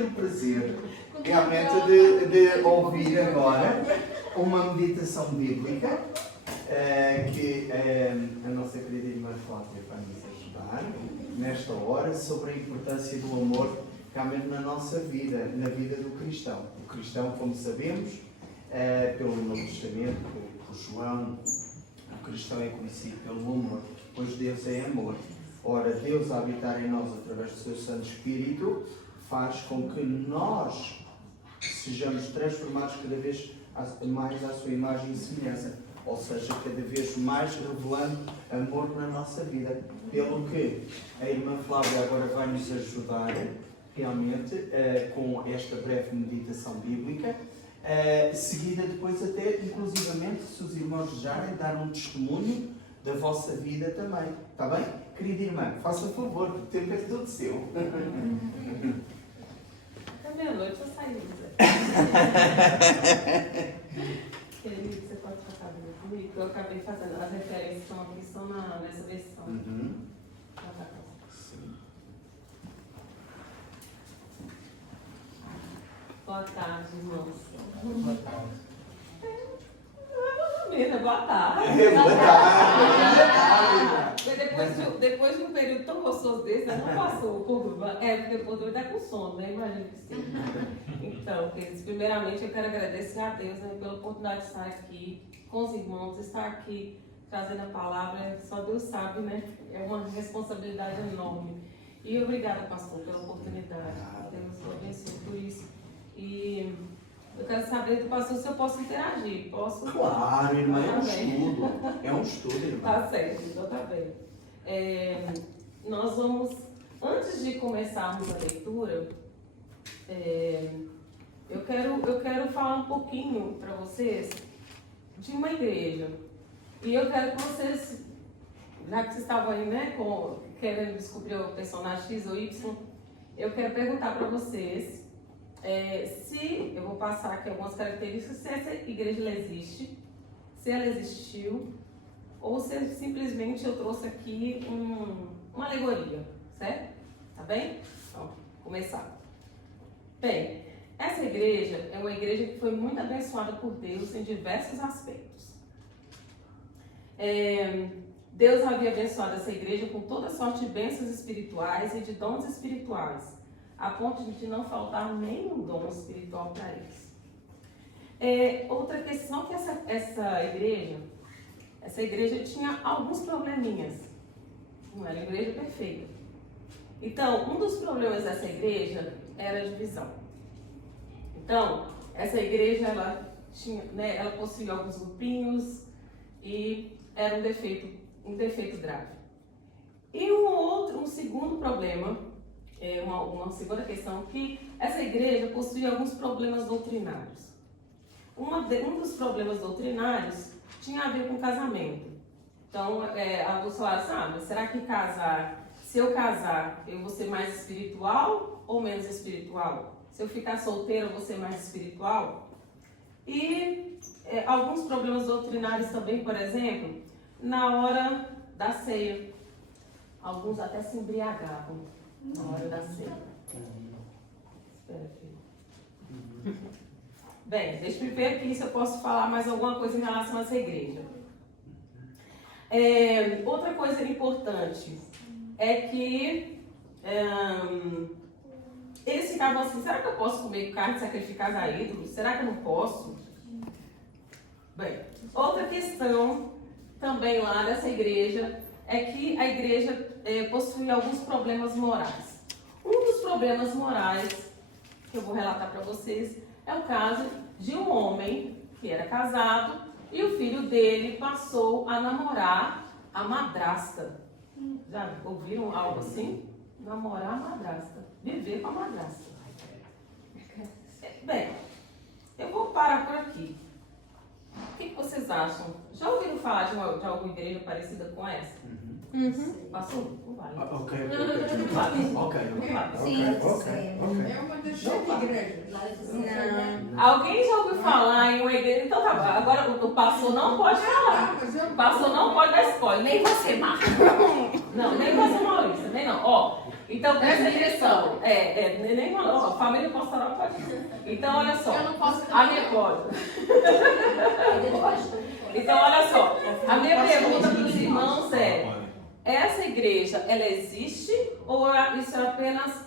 ter o prazer realmente de ouvir agora uma meditação bíblica que a nossa querida irmã Flávia vai nos ajudar nesta hora sobre a importância do amor realmente na nossa vida, na vida do cristão. O cristão, como sabemos, pelo Novo Testamento, por João, o cristão é conhecido pelo amor, pois Deus é amor. Ora, Deus a habitar em nós através do seu Santo Espírito faz com que nós sejamos transformados cada vez mais à sua imagem e semelhança, ou seja, cada vez mais revelando amor na nossa vida. Pelo que a irmã Flávia agora vai nos ajudar realmente com esta breve meditação bíblica, seguida depois até, inclusivamente, se os irmãos desejarem, dar um testemunho da vossa vida também. Está bem? Querida irmã, faça favor, o tempo é todo seu. Até meia-noite eu saí, Zé. Querido, você pode trocar comigo? Eu acabei fazendo as referências que estão nessa versão. Sim. Boa tarde, irmãos. Boa tarde. Boa tarde. Boa tarde. Depois de um período tão gostoso desse, não passou por dúvida. Porque o povo está com sono, né? Imagino que sim. Então, queridos, primeiramente eu quero agradecer a Deus, né, pela oportunidade de estar aqui com os irmãos, estar aqui trazendo a palavra. Só Deus sabe, né? É uma responsabilidade enorme. E obrigada, pastor, pela oportunidade. Deus o abençoe por isso. E eu quero saber do pastor se eu posso interagir. Posso? Claro, irmã, é um estudo. É um estudo, irmã. Tá certo, então tá bem. Nós vamos, antes de começarmos a leitura, eu quero falar um pouquinho para vocês de uma igreja. E eu quero que vocês, já que vocês estavam aí, né, querendo descobrir o personagem X ou Y, eu quero perguntar para vocês se, eu vou passar aqui algumas características, se essa igreja ela existe, se ela existiu, ou se simplesmente eu trouxe aqui uma alegoria, certo? Tá bem? Então, começar. Bem, essa igreja é uma igreja que foi muito abençoada por Deus em diversos aspectos. Deus havia abençoado essa igreja com toda sorte de bênçãos espirituais e de dons espirituais, a ponto de não faltar nenhum dom espiritual para eles. Outra questão que essa igreja tinha alguns probleminhas. Não era uma igreja perfeita. Então, um dos problemas dessa igreja era a divisão. Então, essa igreja, ela possuía alguns grupinhos e era um defeito grave. E um segundo problema, uma segunda questão, que essa igreja possuía alguns problemas doutrinários. Um dos problemas doutrinários tinha a ver com casamento. Então, alguns falaram assim, será que se eu casar, eu vou ser mais espiritual ou menos espiritual? Se eu ficar solteira, eu vou ser mais espiritual? E alguns problemas doutrinários também, por exemplo, na hora da ceia. Alguns até se embriagavam na hora da ceia. Espera, filho. Bem, deixa eu ver aqui se eu posso falar mais alguma coisa em relação a essa igreja. Outra coisa importante é que eles ficavam assim, será que eu posso comer carne sacrificada a ídolos? Será que eu não posso? Bem, outra questão também lá dessa igreja é que a igreja possui alguns problemas morais. Um dos problemas morais que eu vou relatar para vocês é o caso de um homem que era casado e o filho dele passou a namorar a madrasta. Já ouviram algo assim? Namorar a madrasta. Viver com a madrasta. Bem, eu vou parar por aqui. O que vocês acham? Já ouviram falar de alguma igreja parecida com essa? Passou? Não vale. Ok. Não vale. Ok. É uma das 7 igrejas. Não. Alguém já ouviu falar em uma igreja? Então tá bom. Agora o pastor não pode falar. O pastor não pode dar spoiler. Nem você, Marcos. Não, nem pastor Maurício, nem não. Ó, então presta atenção. Nem ó, família pastoral pode. Então, olha só. Eu não posso A minha pode. Então, olha só. A minha pergunta para os irmãos é: essa igreja, ela existe ou isso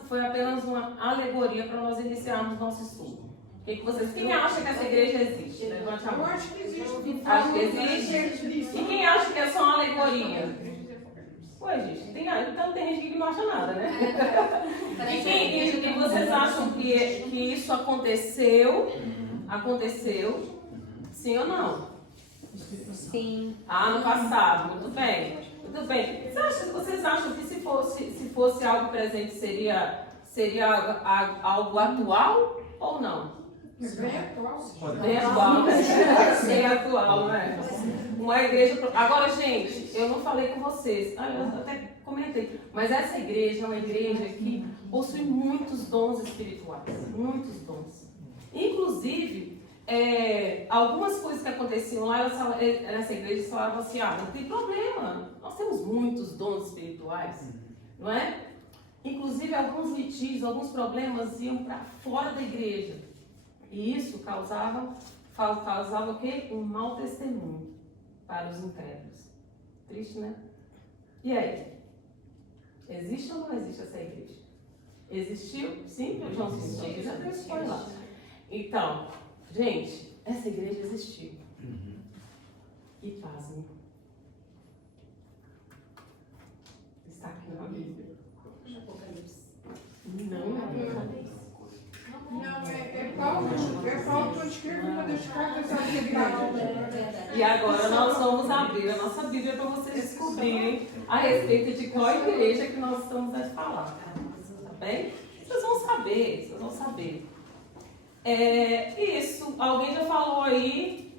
foi apenas uma alegoria para nós iniciarmos nosso estudo? Quem acha que essa igreja existe? Levante a Eu mão. acho que existe. Acho que existe. E quem acha que é só uma alegoria? Ué, gente, então tem gente que não acha nada, né? E vocês acham que isso aconteceu? Aconteceu? Sim ou não? Sim. No passado, muito bem. Muito bem. Vocês acham que se fosse algo presente seria algo atual ou não? Bem atual. Bem atual, né? Bem atual, né? Uma igreja. Agora, gente, eu não falei com vocês, eu até comentei, mas essa igreja é uma igreja que possui muitos dons espirituais. Muitos dons. Inclusive, algumas coisas que aconteciam lá, nessa igreja, eles falavam assim: não tem problema, nós temos muitos dons espirituais, não é? Inclusive, alguns litígios, alguns problemas iam para fora da igreja. E isso causava o quê? Um mau testemunho para os incrédulos. Triste, né? E aí? Existe ou não existe essa igreja? Existiu? Sim, Joãozinho? A igreja foi lá. Então, gente, essa igreja existiu. E pasmem. Está aqui na Bíblia. Não é Apocalipse. Não, é Paulo que escreve uma das cartas à igreja. E agora nós vamos abrir a nossa Bíblia para vocês descobrirem a respeito de qual igreja que nós estamos a falar. Tá bem? Vocês vão saber. Isso, alguém já falou aí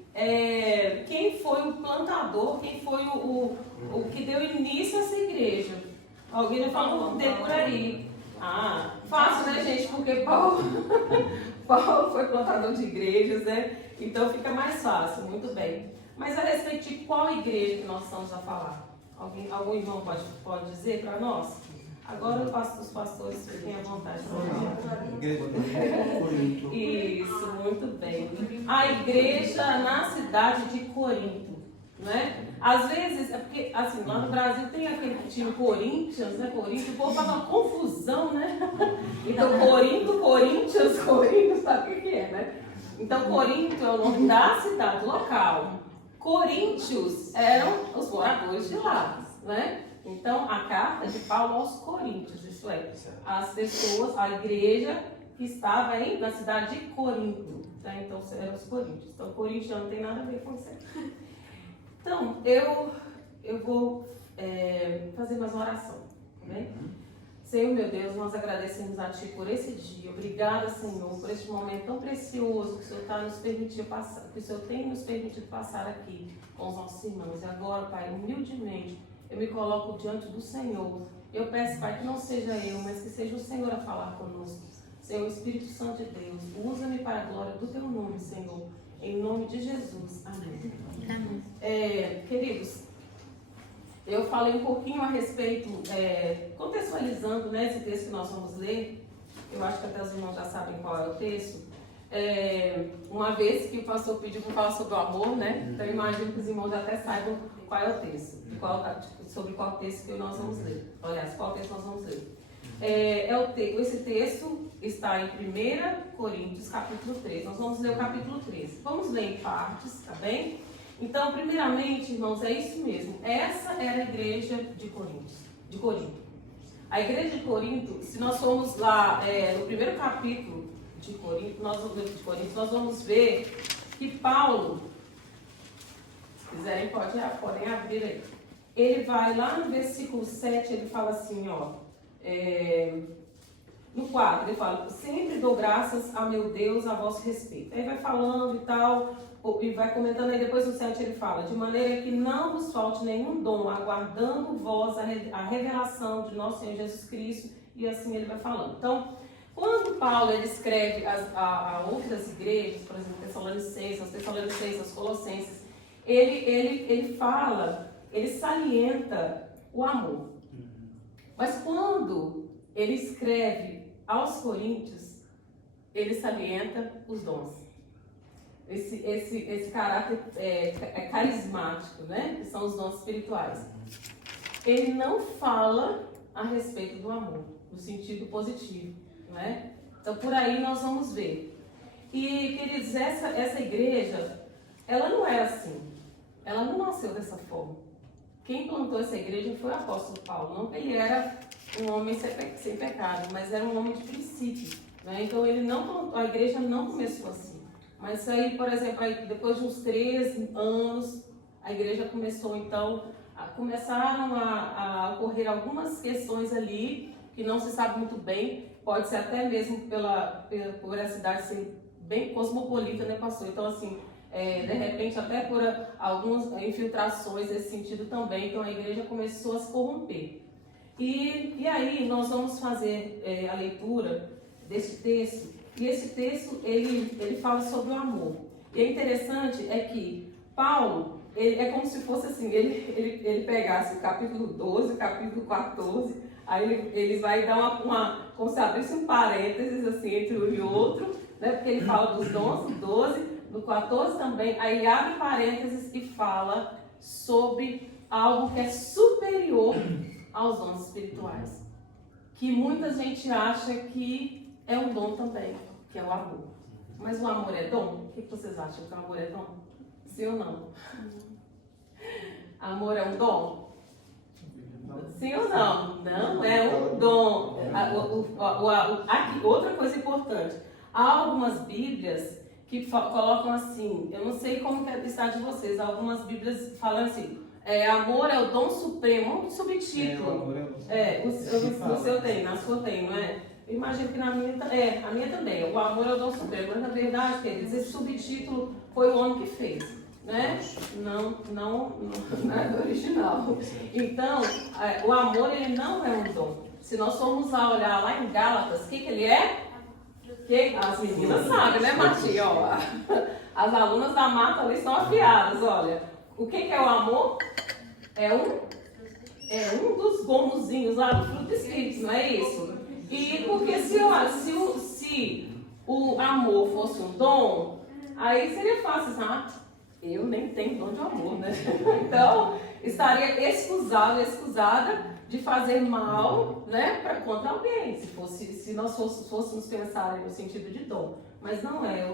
quem foi o plantador, quem foi o que deu início a essa igreja. Alguém já falou o nome por aí. Fácil, né, gente? Porque Paulo foi plantador de igrejas, né? Então fica mais fácil, muito bem. Mas a respeito de qual igreja que nós estamos a falar? Algum irmão pode dizer para nós? Agora eu passo os pastores, fiquem à vontade. Isso, muito bem. A igreja na cidade de Corinto, né? Às vezes, é porque, assim, lá no Brasil tem aquele time Corinthians, né? Corinto, o povo faz uma confusão, né? Então, Corinthians, sabe o que é, né? Então, Corinto é o nome da cidade local. Coríntios eram os moradores de lá, né? Então, a carta de Paulo aos Coríntios, isso é, as pessoas, a igreja que estava aí na cidade de Corinto, né? Então, eram os Coríntios. Então, Corinto já não tem nada a ver com isso aí. Então, eu vou fazer mais uma oração, tá bem? Senhor, meu Deus, nós agradecemos a Ti por esse dia. Obrigada, Senhor, por este momento tão precioso que o Senhor que o Senhor tem nos permitido passar aqui com os nossos irmãos. E agora, Pai, humildemente, eu me coloco diante do Senhor. Eu peço, Pai, que não seja eu, mas que seja o Senhor a falar conosco. Senhor, Espírito Santo de Deus, usa-me para a glória do Teu nome, Senhor. Em nome de Jesus. Amém. Queridos, eu falei um pouquinho a respeito, contextualizando, né, esse texto que nós vamos ler. Eu acho que até os irmãos já sabem qual é o texto. Uma vez que o pastor pediu para falar sobre o amor, né? Então eu imagino que os irmãos até saibam qual é o texto, sobre qual texto que nós vamos ler. Aliás, qual texto nós vamos ler. Esse texto está em 1 Coríntios, capítulo 3. Nós vamos ler o capítulo 3. Vamos ler em partes, tá bem? Então, primeiramente, irmãos, é isso mesmo. Essa era a igreja de Corinto. A igreja de Corinto, se nós formos lá no primeiro capítulo de Corinto, nós vamos ver que Paulo, se quiserem podem abrir aí. Ele vai lá no versículo 7, ele fala assim, no 4, ele fala: sempre dou graças a meu Deus a vosso respeito. Aí vai falando e tal, e vai comentando, aí depois no 7 ele fala: de maneira que não vos falte nenhum dom, aguardando vós a revelação de nosso Senhor Jesus Cristo, e assim ele vai falando. Então, quando Paulo ele escreve a outras igrejas, por exemplo, Tessalonicenses, Colossenses, ele fala, ele salienta o amor. Mas quando ele escreve aos Coríntios, ele salienta os dons. Esse caráter é carismático, né? Que são os dons espirituais. Ele não fala a respeito do amor, no sentido positivo, né? Então, por aí nós vamos ver. E, queridos, essa igreja, ela não é assim. Ela não nasceu dessa forma. Quem plantou essa igreja foi o apóstolo Paulo. Não que ele era um homem sem pecado, mas era um homem de princípio, né? Então, a igreja não começou assim. Mas aí, por exemplo, aí, depois de uns 13 anos, a igreja começou, então, começaram a ocorrer algumas questões ali, que não se sabe muito bem, pode ser até mesmo por a cidade ser bem cosmopolita, né, pastor? Então, assim, de repente, até por algumas infiltrações nesse sentido também, então a igreja começou a se corromper. E aí, nós vamos fazer a leitura desse texto. E esse texto, ele fala sobre o amor. E é interessante é que Paulo, é como se fosse assim, ele pegasse o capítulo 12, o capítulo 14, aí ele vai dar como se abrisse um parênteses assim, entre um e outro, né? Porque ele fala dos dons, no 12, no 14 também, aí ele abre parênteses e fala sobre algo que é superior aos dons espirituais. Que muita gente acha que é um dom também, que é o amor. Mas o amor é dom? O que vocês acham que o amor é dom? Sim ou não? Amor é um dom? Sim ou não? Não é um dom. Aqui, outra coisa importante. Há algumas bíblias que colocam assim, eu não sei como que está de vocês, algumas bíblias falam assim, amor é o dom supremo, um subtítulo. No seu tem, na sua tem, não é? Eu imagino que na minha, a minha também, o amor é o dom supremo, mas na verdade, queridos, esse subtítulo foi o homem que fez, né? Não é do original. Então, o amor, ele não é um dom. Se nós formos a olhar lá em Gálatas, o que ele é? As meninas sabem, né, Martinha? Ó, as alunas da Marta ali estão afiadas, olha. O que é o amor? É um dos gomozinhos lá do fruto do Espírito, não é isso? E porque se o amor fosse um dom, aí seria fácil, eu nem tenho dom de amor, né? Então, estaria escusada de fazer mal, né, contra alguém, se nós fôssemos pensar no sentido de dom. Mas não é,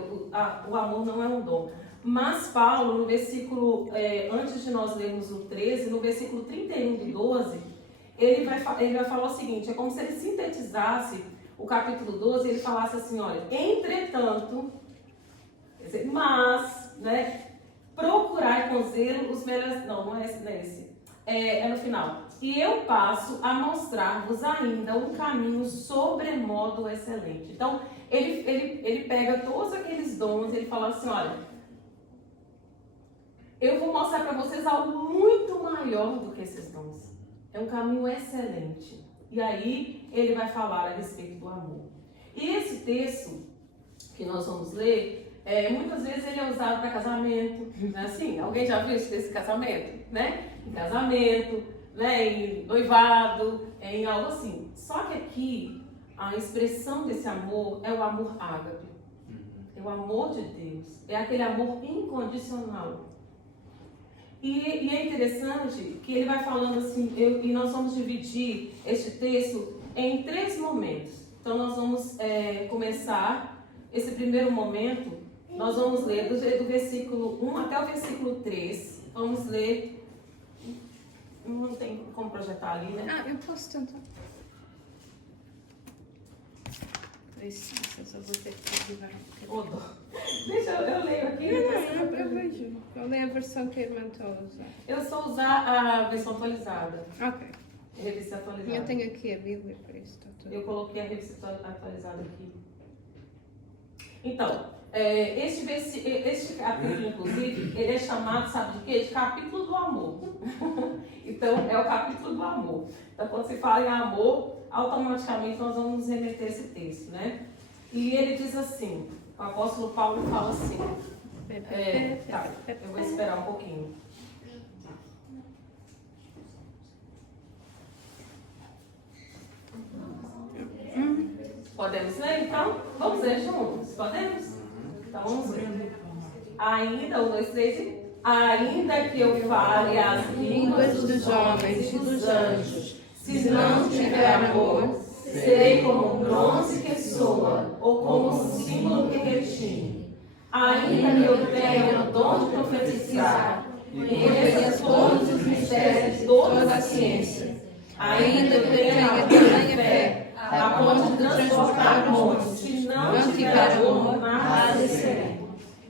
o amor não é um dom. Mas Paulo, no versículo, antes de nós lermos o 13, no versículo 31 do 12, ele vai falar o seguinte, é como se ele sintetizasse o capítulo 12 e ele falasse assim, olha, entretanto, mas, né, procurai com zelo os melhores, não é esse, é no final. E eu passo a mostrar-vos ainda um caminho sobremodo excelente. Então, ele pega todos aqueles dons e ele fala assim, olha, eu vou mostrar para vocês algo muito maior do que esses dons. É um caminho excelente. E aí, ele vai falar a respeito do amor. E esse texto que nós vamos ler, muitas vezes ele é usado para casamento. Né? Assim, alguém já viu esse texto de casamento? Né? Em casamento, né? Em noivado, em algo assim. Só que aqui, a expressão desse amor é o amor ágape. É o amor de Deus. É aquele amor incondicional. E é interessante que ele vai falando assim, e nós vamos dividir este texto em 3 momentos. Então nós vamos começar esse primeiro momento, nós vamos ler do versículo 1 até o versículo 3. Vamos ler, não tem como projetar ali, né? Eu posso tentar. Licença, só vou ter que ativar um bocadinho. Deixa eu leio aqui. Eu vejo. Eu leio a versão que a irmã está a usar. Eu só usar a versão atualizada. Ok. Revista atualizada. Eu tenho aqui a Bíblia para isso. Está tudo. Eu coloquei a revista atualizada aqui. Então, este capítulo, inclusive, ele é chamado, sabe de quê? De capítulo do amor. Então, é o capítulo do amor. Então, quando se fala em amor, automaticamente nós vamos nos remeter a esse texto, né? E ele diz assim, o apóstolo Paulo fala assim, eu vou esperar um pouquinho. Podemos ler? Então, vamos ler juntos? Podemos? Então, vamos ler. Ainda, 1, 2, 3 e... Ainda que eu fale as línguas dos homens e dos anjos, se não tiver amor, serei como um bronze que soa, ou como um símbolo que retine. Ainda que eu tenha o dom de profetizar, e conheça todos os mistérios de toda a ciência, ainda que eu tenha tamanha fé, a ponto de transportar montes, se não tiver amor, nada serei.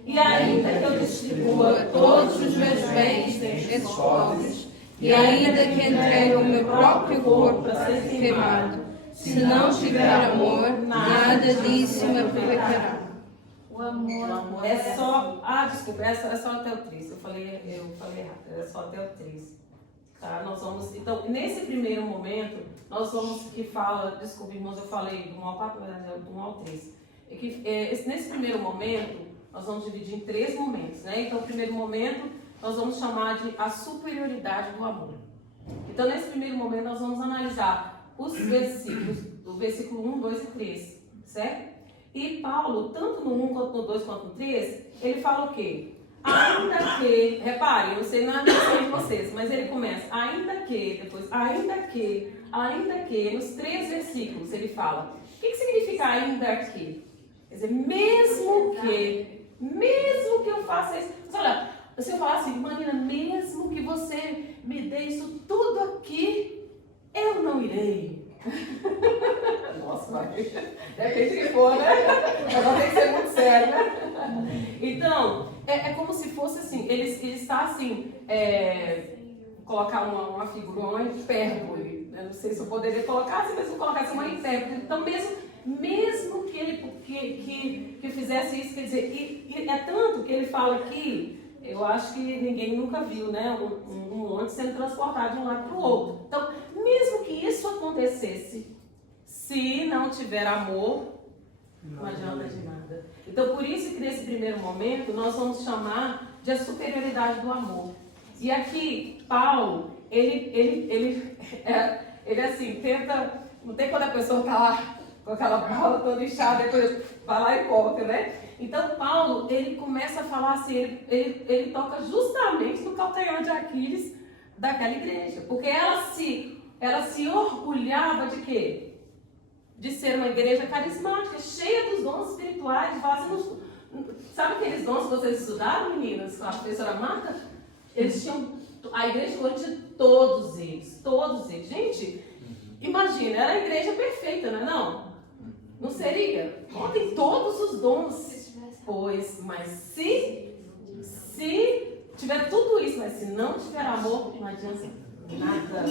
E ainda que eu distribua todos os meus bens entre os pobres, e ainda que entregue o meu próprio corpo para ser queimado, se não tiver amor, nada disso me aproveitará. O amor é só... Ah, desculpa, é só até o 3. Eu falei errado, é só até o 3. Tá? Nós vamos... Então, nesse primeiro momento, nós vamos que fala... Desculpa, irmãos, eu falei do 1 ao 4, do 1 ao 3. Nesse primeiro momento, nós vamos dividir em 3 momentos, né? Então, o primeiro momento, nós vamos chamar de a superioridade do amor. Então, nesse primeiro momento, nós vamos analisar os versículos, do versículo 1, 2 e 3, certo? E Paulo, tanto no 1, quanto no 2, quanto no 3, ele fala o quê? Ainda que, reparem, eu não sei nada de vocês, mas ele começa, ainda que, depois, ainda que, nos 3 versículos ele fala. O que significa ainda que? Quer dizer, mesmo que eu faça isso. Mas olha, se eu falar assim, Marina, mesmo que você me dê isso tudo aqui, eu não irei. Nossa, Maria. Depende que for, né? Agora tem que ser muito sério, né? Então, é como se fosse assim, ele está assim, colocar uma figura, uma hipérbole. Eu não sei se eu poderia colocar assim, mas eu colocasse uma hipérbole. Então, mesmo que ele que fizesse isso, quer dizer, e é tanto que ele fala aqui, eu acho que ninguém nunca viu, né, um monte sendo transportado de um lado para o outro. Então, mesmo que isso acontecesse, se não tiver amor, não adianta de nada. Então, por isso que nesse primeiro momento, nós vamos chamar de a superioridade do amor. E aqui, Paulo, ele assim, tenta, não tem quando a pessoa está lá com aquela bola toda inchada, depois vai lá e volta, né? Então, Paulo, ele começa a falar assim, ele toca justamente no calcanhar de Aquiles daquela igreja, porque ela se orgulhava de quê? De ser uma igreja carismática, cheia dos dons espirituais, sabe aqueles dons que vocês estudaram, meninas, com a professora Marta? Eles tinham, a igreja tinha todos eles. Gente, imagina, era a igreja perfeita, não é não? Não seria? Tem todos os dons. Pois, mas se tiver tudo isso, mas se não tiver amor, não adianta nada.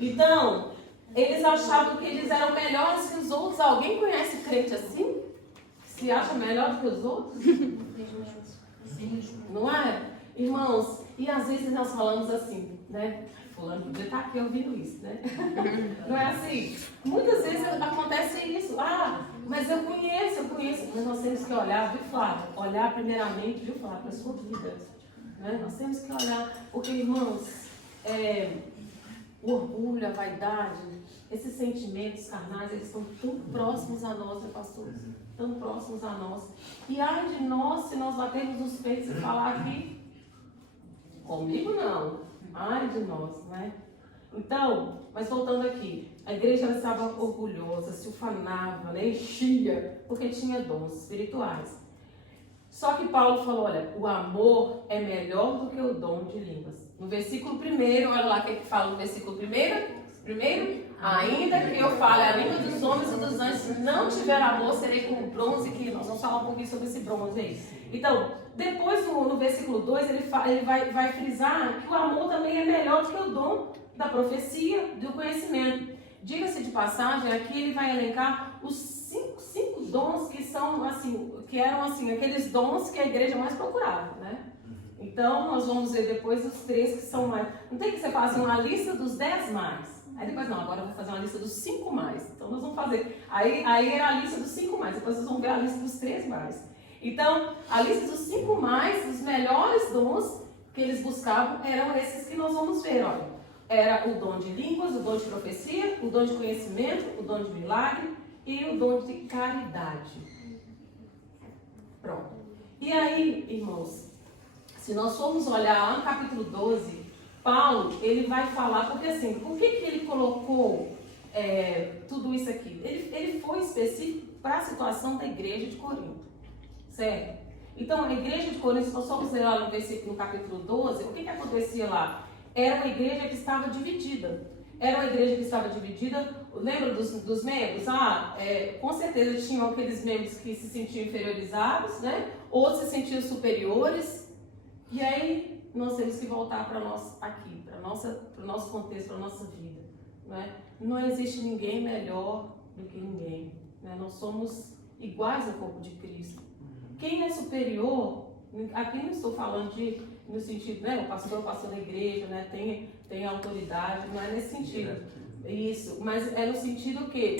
Então, eles achavam que eles eram melhores que os outros. Alguém conhece crente assim? Se acha melhor que os outros? Não é? Irmãos, e às vezes nós falamos assim, né? Fulano podia estar aqui ouvindo isso, né? Não é assim? Muitas vezes acontece isso. Mas eu conheço. Mas nós temos que olhar, viu, Flávio? Olhar primeiramente, viu, Flávio, para a sua vida. Né? Nós temos que olhar, porque, irmãos, o orgulho, a vaidade, esses sentimentos carnais, eles estão tão próximos a nós, né, pastor? Tão próximos a nós. E ai de nós, se nós batermos nos peitos e falar aqui, comigo não. Ai de nós, né? Então, mas voltando aqui, a igreja estava orgulhosa, se ufanava, né? Enchia, porque tinha dons espirituais. Só que Paulo falou, olha, o amor é melhor do que o dom de línguas. No versículo 1, olha lá o que fala no versículo 1. Primeiro, ainda que eu fale a língua dos homens e dos anjos, se não tiver amor, serei como bronze, que nós vamos falar um pouquinho sobre esse bronze aí. Então, depois no versículo 2, ele vai frisar que o amor também é melhor do que o dom da profecia, do conhecimento. Diga-se de passagem, aqui ele vai elencar os cinco dons que são assim, que eram assim, aqueles dons que a igreja mais procurava, né? Então, nós vamos ver depois os 3 que são mais. Não tem que você fazer uma lista dos 10 mais. Aí depois, não, agora eu vou fazer uma lista dos 5 mais. Então, nós vamos fazer. Aí é a lista dos 5 mais. Depois vocês vão ver a lista dos 3 mais. Então, a lista dos 5 mais, os melhores dons que eles buscavam, eram esses que nós vamos ver, olha. Era o dom de línguas, o dom de profecia, o dom de conhecimento, o dom de milagre e o dom de caridade. Pronto. E aí, irmãos, se nós formos olhar lá no capítulo 12, Paulo, ele vai falar, porque assim, por que ele colocou tudo isso aqui? Ele foi específico para a situação da igreja de Corinto, certo? Então, a igreja de Corinto, se nós formos ler lá no capítulo 12, o que acontecia lá? Era uma igreja que estava dividida. Era uma igreja que estava dividida, lembra dos membros? Com certeza tinham aqueles membros que se sentiam inferiorizados, né? Outros se sentiam superiores. E aí, nós temos que voltar para nós aqui, para o nosso contexto, para a nossa vida. Não existe ninguém melhor do que ninguém. Né? Nós somos iguais ao corpo de Cristo. Quem é superior, aqui não estou falando no sentido, né? O pastor da igreja, né? Tem autoridade, não é nesse sentido. Isso, mas é no sentido que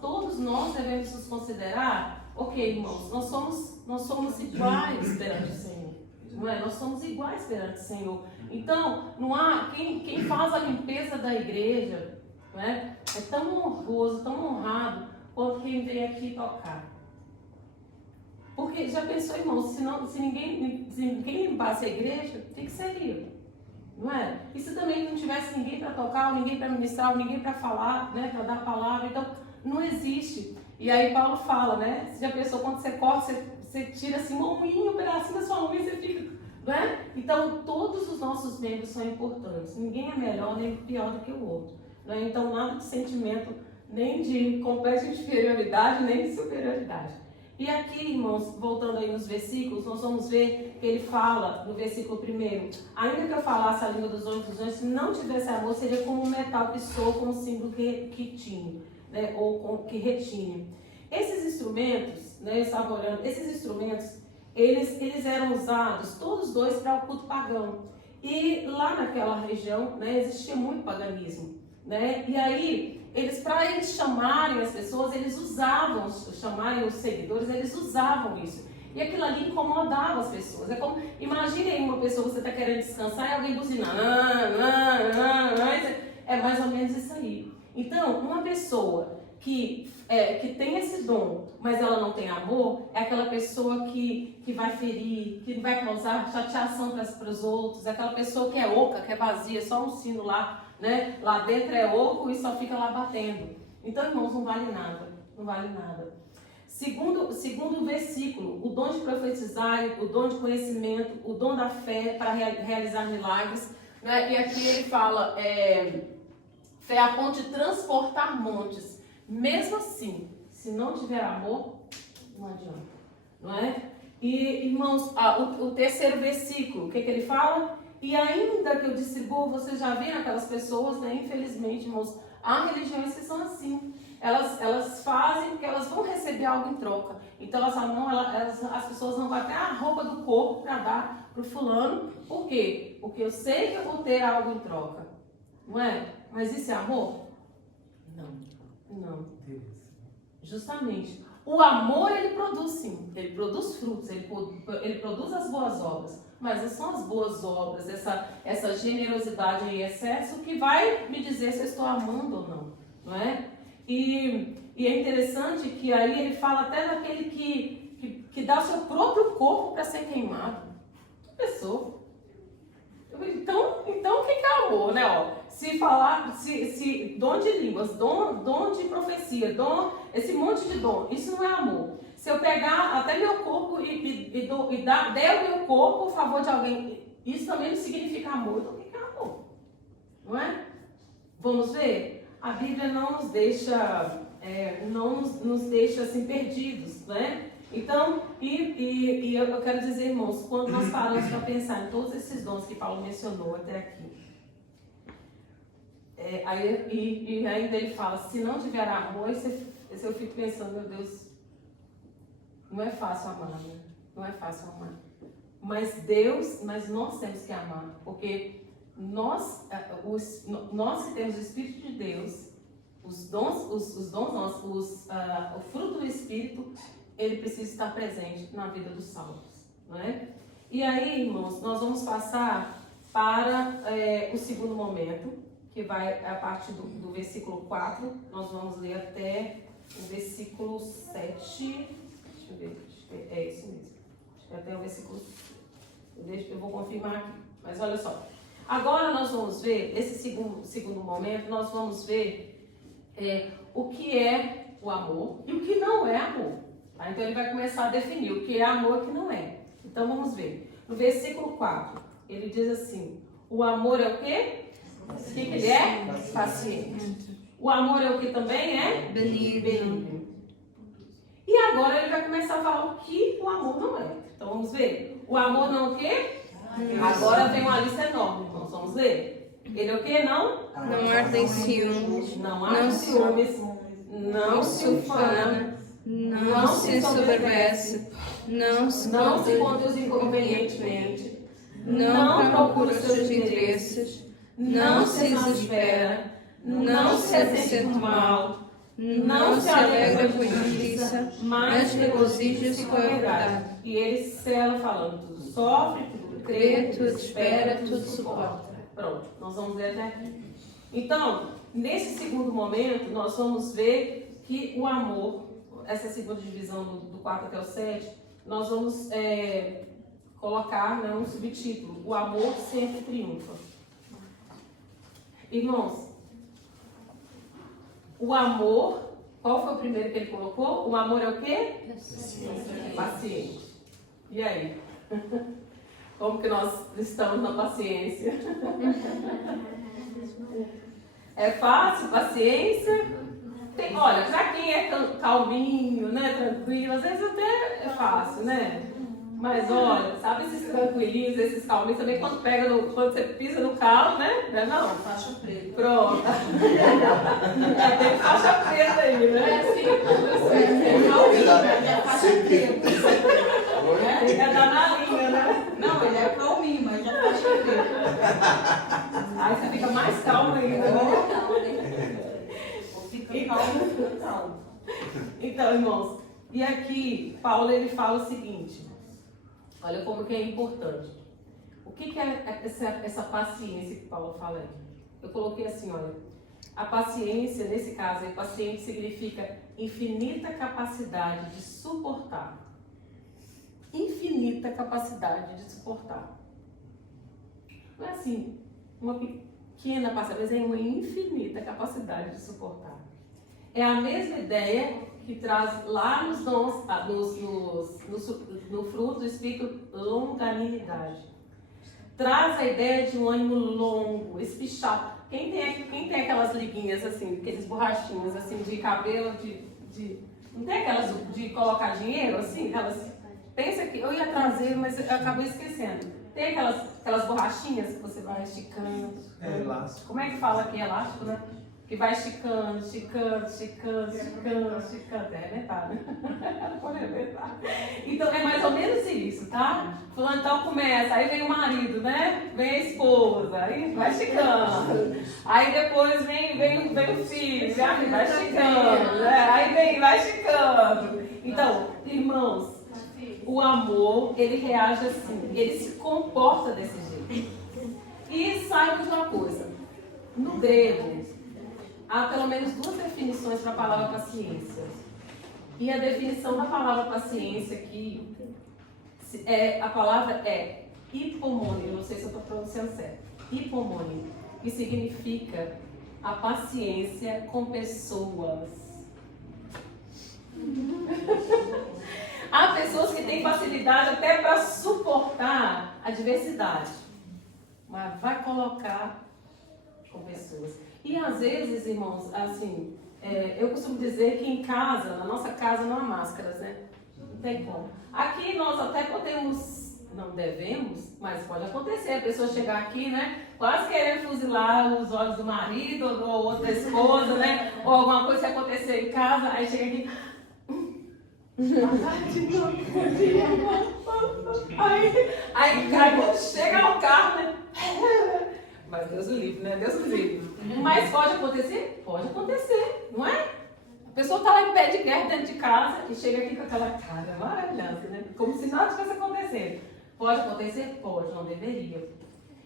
todos nós devemos nos considerar, ok, irmãos, nós somos iguais perante o Senhor. Não é? Nós somos iguais perante o Senhor. Então, não há quem faz a limpeza da igreja, não é? É tão honroso, tão honrado quanto quem vem aqui tocar. Porque já pensou, irmão, se ninguém limpasse a igreja, o que seria? Não é? E se também não tivesse ninguém para tocar, ninguém para ministrar, ninguém para falar, né, para dar a palavra, então não existe. E aí Paulo fala, né? Você já pensou, quando você corta, você tira assim um pedacinho da sua unha e você fica, não é? Então todos os nossos membros são importantes. Ninguém é melhor nem pior do que o outro. Não é? Então nada de sentimento, nem de completa inferioridade, nem de superioridade. E aqui, irmãos, voltando aí nos versículos, nós vamos ver que ele fala no versículo 1: ainda que eu falasse a língua dos homens, se não tivesse amor, seria como um metal que soa, como um símbolo que tine, né? Ou que retine. Esses instrumentos, né, eu estava olhando, esses instrumentos, eles eram usados, todos dois, para o culto pagão. E lá naquela região, né, existia muito paganismo, né? E aí, para eles chamarem as pessoas, chamarem os seguidores, eles usavam isso. E aquilo ali incomodava as pessoas. É como, imagine aí uma pessoa, você está querendo descansar e alguém buzina. É mais ou menos isso aí. Então, uma pessoa que tem esse dom, mas ela não tem amor, é aquela pessoa que vai ferir, que vai causar chateação para os outros, é aquela pessoa que é oca, que é vazia, só um sino lá, né? Lá dentro é oco e só fica lá batendo. Então, irmãos, não vale nada, não vale nada. Segundo o versículo, o dom de profetizar, o dom de conhecimento, o dom da fé para realizar milagres, né? E aqui ele fala, fé a ponto de transportar montes. Mesmo assim, se não tiver amor, não adianta, não é? E, irmãos, o terceiro versículo, o que ele fala? E ainda que eu distribua, vocês já viram aquelas pessoas, né? Infelizmente, irmãos, há religiões que são assim. Elas fazem porque elas vão receber algo em troca. Então elas falam, as pessoas não vão até a roupa do corpo para dar para o fulano. Por quê? Porque eu sei que eu vou ter algo em troca. Não é? Mas isso é amor? Não. Justamente. O amor, ele produz sim. Ele produz frutos, ele produz as boas obras. Mas são as boas obras, essa generosidade em excesso que vai me dizer se eu estou amando ou não. Não é? E é interessante que aí ele fala até daquele que dá o seu próprio corpo para ser queimado. Que pessoa. Então o que é amor, né? Se dom de línguas, dom de profecia, esse monte de dom, isso não é amor. Se eu pegar até meu corpo e der o meu corpo a favor de alguém, isso também não significa amor. Então o que é amor? Não é? Vamos ver? A Bíblia não nos deixa, assim perdidos, né? Então, eu quero dizer, irmãos, quando nós paramos para pensar em todos esses dons que Paulo mencionou até aqui, e ainda ele fala, se não tiver amor, eu fico pensando, meu Deus, não é fácil amar, né? Não é fácil amar. Mas nós temos que amar, porque nós que temos o Espírito de Deus, o fruto do Espírito, ele precisa estar presente na vida dos salvos, não é? E aí, irmãos, nós vamos passar para o segundo momento, que vai a partir do versículo 4, nós vamos ler até o versículo 7. Deixa eu ver, acho que é isso mesmo. Acho que até o versículo. Eu vou confirmar aqui. Mas olha só. Agora nós vamos ver, nesse segundo momento, nós vamos ver o que é o amor e o que não é amor. Tá? Então ele vai começar a definir o que é amor e o que não é. Então vamos ver. No versículo 4, ele diz assim: o amor é o quê? O que ele é? Paciente. O amor é o que também é? Benigno. E agora ele vai começar a falar o que o amor não é. Então vamos ver. O amor não é o quê? Agora tem uma lista enorme. Então vamos ler. Ele é o quê? Não? Não ardem ciúmes, Não há ciúmes. Não se ufana. não se ensoberbece, não se conduz inconvenientemente. não procura os seus interesses, não se exaspera, não se ressente do mal, não se alegra com injustiça, mas regozija-se com a verdade. E ele cela falando, tudo sofre, tudo crê, Tudo espera, tudo suporta. Pronto, nós vamos ver até aqui. Então, nesse segundo momento, nós vamos ver que o amor, essa segunda divisão do 4 até o 7, nós vamos colocar, né, um subtítulo: o amor sempre triunfa. Irmãos, o amor, qual foi o primeiro que ele colocou? O amor é o quê? Paciente. E aí? Como que nós estamos na paciência? É fácil, paciência? Olha, pra quem é calminho, né, tranquilo, às vezes até é fácil, né? Mas olha, sabe esses tranquilinhos, esses calminhos também, quando você pisa no carro, né? Não é não? Faixa preta. Pronto. Tem faixa preta aí, né? É assim, calminho, ele é faixa preta. Tem que andar na linha, né? Não, ele é calminho, mas já faixa preta. Aí você fica mais calmo ainda, né? Fica calmo. Então, irmãos, e aqui Paulo ele fala o seguinte: olha como que é importante. O que é essa paciência que Paulo fala aí? Eu coloquei assim, olha, a paciência, nesse caso aí, paciente significa infinita capacidade de suportar. Infinita capacidade de suportar. Não é assim, uma pequena paciência, mas é uma infinita capacidade de suportar. É a mesma ideia que traz lá nos dons, no fruto do Espírito, longanimidade. Traz a ideia de um ânimo longo, espichado. Quem tem aquelas liguinhas assim, aqueles borrachinhos assim de cabelo, não tem aquelas de colocar dinheiro assim? Pensa que eu ia trazer, mas eu acabei esquecendo. Tem aquelas borrachinhas que você vai esticando. É elástico. Como é que fala aqui? Elástico, né? Que vai esticando, esticando, esticando, esticando, esticando. É metade. Pode arrebentar. Então é mais ou menos isso, tá? Fulano então começa, aí vem o marido, né? Vem a esposa, aí vai esticando. Aí depois vem o filho, vai esticando. Né? Aí vai esticando. Então, irmãos, o amor, ele reage assim, ele se comporta desse jeito. E saiba de uma coisa, no grego, há pelo menos 2 definições para a palavra paciência. E a definição da palavra paciência aqui, a palavra é hipomônio, não sei se eu estou pronunciando certo, hipomônio, que significa a paciência com pessoas. Há pessoas que têm facilidade até para suportar a diversidade, mas vai colocar com pessoas. E às vezes, irmãos, assim, eu costumo dizer que em casa, na nossa casa, não há máscaras, né? Não tem como. Aqui nós até podemos, não devemos, mas pode acontecer, a pessoa chegar aqui, né? Quase querendo fuzilar os olhos do marido ou da outra esposa, né? Ou alguma coisa que acontecer em casa, aí chega aqui. Aí quando chega no carro, né? Mas Deus o livre, né? Deus o livre. Mas pode acontecer? Pode acontecer, não é? A pessoa está lá em pé de guerra dentro de casa e chega aqui com aquela cara maravilhosa, né? Como se nada tivesse acontecendo. Pode acontecer? Pode, não deveria.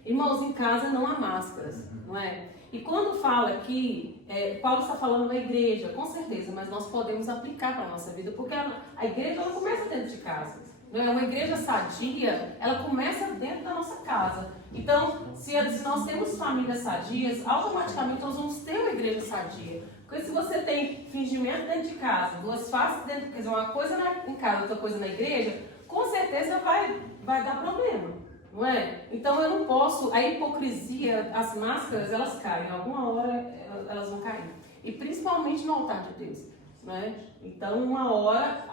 Irmãos, em casa não há máscaras, não é? E quando fala aqui, Paulo está falando da igreja, com certeza, mas nós podemos aplicar para a nossa vida, porque a igreja ela começa dentro de casa. Não é? Uma igreja sadia, ela começa dentro da nossa casa. Então, se nós temos famílias sadias, automaticamente nós vamos ter uma igreja sadia. Porque se você tem fingimento dentro de casa, duas faces dentro, quer dizer, uma coisa em casa, outra coisa na igreja, com certeza vai dar problema. Não é? Então eu não posso, a hipocrisia, as máscaras, elas caem, alguma hora elas vão cair. E principalmente no altar de Deus. Não é? Então uma hora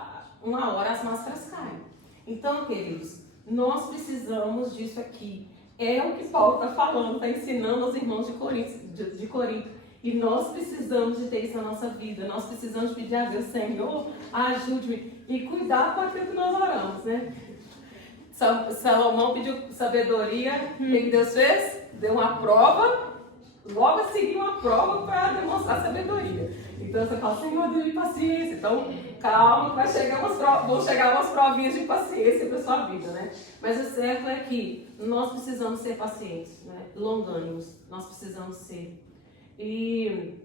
as máscaras caem. Então, queridos, nós precisamos disso aqui. É o que Paulo está falando, está ensinando aos irmãos de Corinto. E nós precisamos de ter isso na nossa vida. Nós precisamos pedir a Deus, Senhor, ajude-me. E cuidar com aquilo que nós oramos, né? Salomão pediu sabedoria, o que Deus fez? Deu uma prova, logo a seguir uma prova para demonstrar sabedoria. Então você fala, Senhor, dê-me paciência. Então, calma, vão chegar umas provinhas de paciência para a sua vida, né? Mas o certo é que nós precisamos ser pacientes, né? Longânimos, nós precisamos ser. E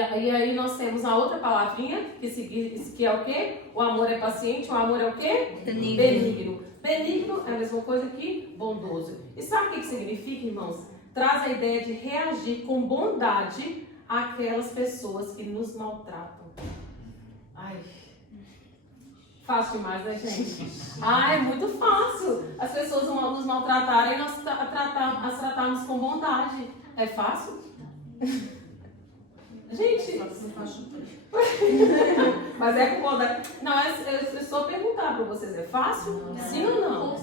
aí nós temos a outra palavrinha, que é o quê? O amor é paciente, o amor é o quê? Benigno. Benigno é a mesma coisa que bondoso. E sabe o que significa, irmãos? Traz a ideia de reagir com bondade àquelas pessoas que nos maltratam. Ai, fácil demais, né, gente? É muito fácil. As pessoas vão nos maltratarem e nós as tratarmos com bondade. É fácil? Gente, mas é com bondade. Não, eu só perguntar para vocês, é fácil? Sim ou não?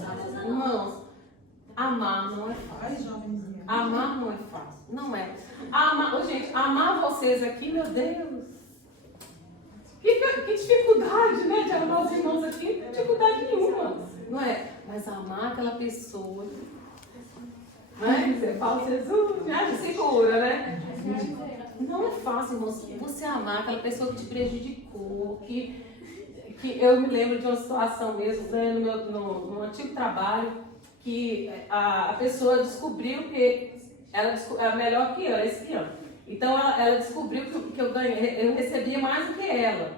Irmãos, amar não é fácil. Amar não é fácil. Não é. Gente, amar vocês aqui, meu Deus. Que dificuldade, né, de amar os irmãos aqui? Não tem dificuldade nenhuma. Não é? Mas amar aquela pessoa. Né? Você fala, Jesus, me acha segura, né? Não é fácil, irmãos, você amar aquela pessoa que te prejudicou, que eu me lembro de uma situação mesmo, né, no antigo trabalho, que a pessoa descobriu que ela era melhor que eu, era espiã. Então ela descobriu que eu recebia mais do que ela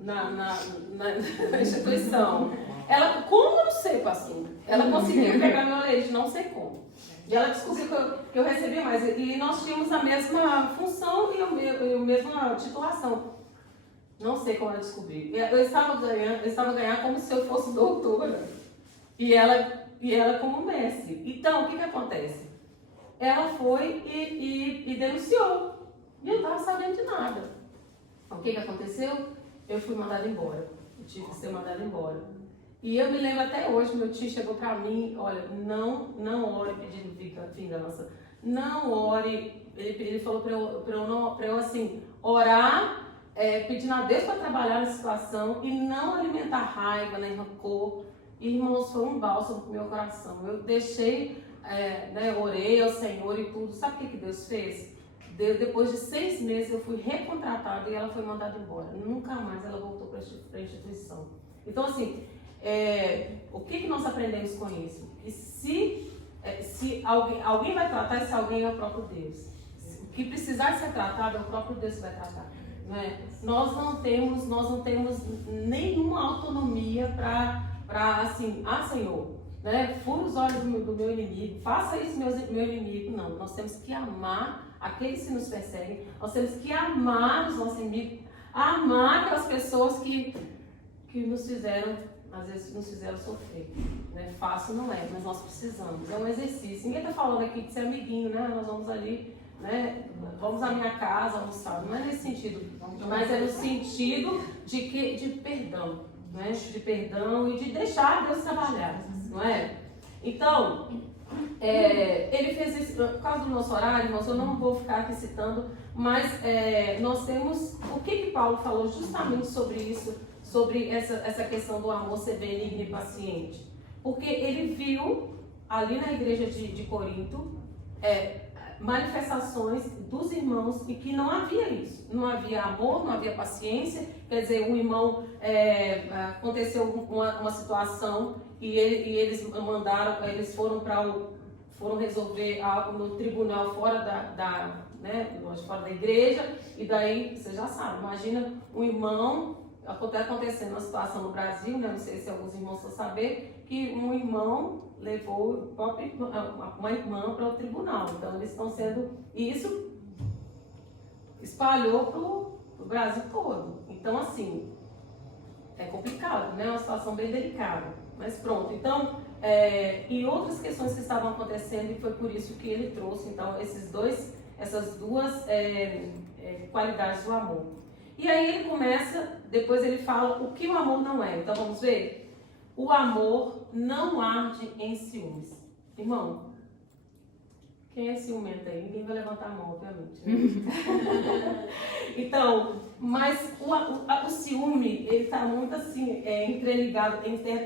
na instituição. Ela, como eu não sei, pastor? Ela conseguiu pegar meu leite, não sei como. E ela descobriu que eu recebia mais. E nós tínhamos a mesma função e a mesma titulação. Não sei como ela descobriu. Eu estava ganhando como se eu fosse doutora. E ela como mestre. Então, o que acontece? Ela foi e denunciou. E eu não estava sabendo de nada. O que aconteceu? Eu fui mandada embora. Eu tive que ser mandada embora. E eu me lembro até hoje, meu tio chegou para mim, olha, não ore pedindo vingança. Não ore, ele falou para eu assim, orar, pedindo a Deus para trabalhar na situação e não alimentar raiva, nem rancor. E, irmãos, foi um bálsamo para o meu coração. Eu deixei, orei ao Senhor e tudo. Sabe o que Deus fez? Depois de 6 meses eu fui recontratada e ela foi mandada embora. Nunca mais ela voltou para a instituição. Então, assim, o que nós aprendemos com isso? Que se alguém vai tratar, esse alguém é o próprio Deus. O que precisar ser tratado é o próprio Deus que vai tratar. Não é? Nós não temos nenhuma autonomia para assim, Senhor, né? Fura os olhos do meu inimigo, faça isso meu inimigo. Não, nós temos que amar aqueles que nos perseguem, nós temos que amar os nossos inimigos, amar aquelas pessoas que nos fizeram, às vezes nos fizeram sofrer. Né? Fácil não é, mas nós precisamos. É um exercício. Ninguém está falando aqui de ser amiguinho, né? Nós vamos ali, né? Vamos à minha casa almoçar. Não é nesse sentido, mas é no sentido de perdão, né? De perdão e de deixar Deus trabalhar, não é? Então, ele fez isso, por causa do nosso horário, irmãos, eu não vou ficar aqui citando, mas nós temos, o que Paulo falou justamente sobre isso, sobre essa questão do amor ser benigno e paciente. Porque ele viu ali na igreja de Corinto manifestações dos irmãos e que não havia isso. Não havia amor, não havia paciência. Quer dizer, um irmão, aconteceu uma situação e eles foram para foram resolver algo no tribunal fora fora da igreja, e daí, você já sabe, imagina um irmão, acontecendo uma situação no Brasil, né, não sei se alguns irmãos vão saber, que um irmão levou uma irmã para o tribunal, então eles estão sendo, isso espalhou para o Brasil todo, então assim, é complicado, né, é uma situação bem delicada, mas pronto, então, e outras questões que estavam acontecendo, e foi por isso que ele trouxe, então, essas duas qualidades do amor. E aí ele começa, depois ele fala o que o amor não é. Então vamos ver? O amor não arde em ciúmes. Irmão, quem é ciumento aí? Ninguém vai levantar a mão, obviamente. Né? Então, mas o ciúme, ele está muito assim,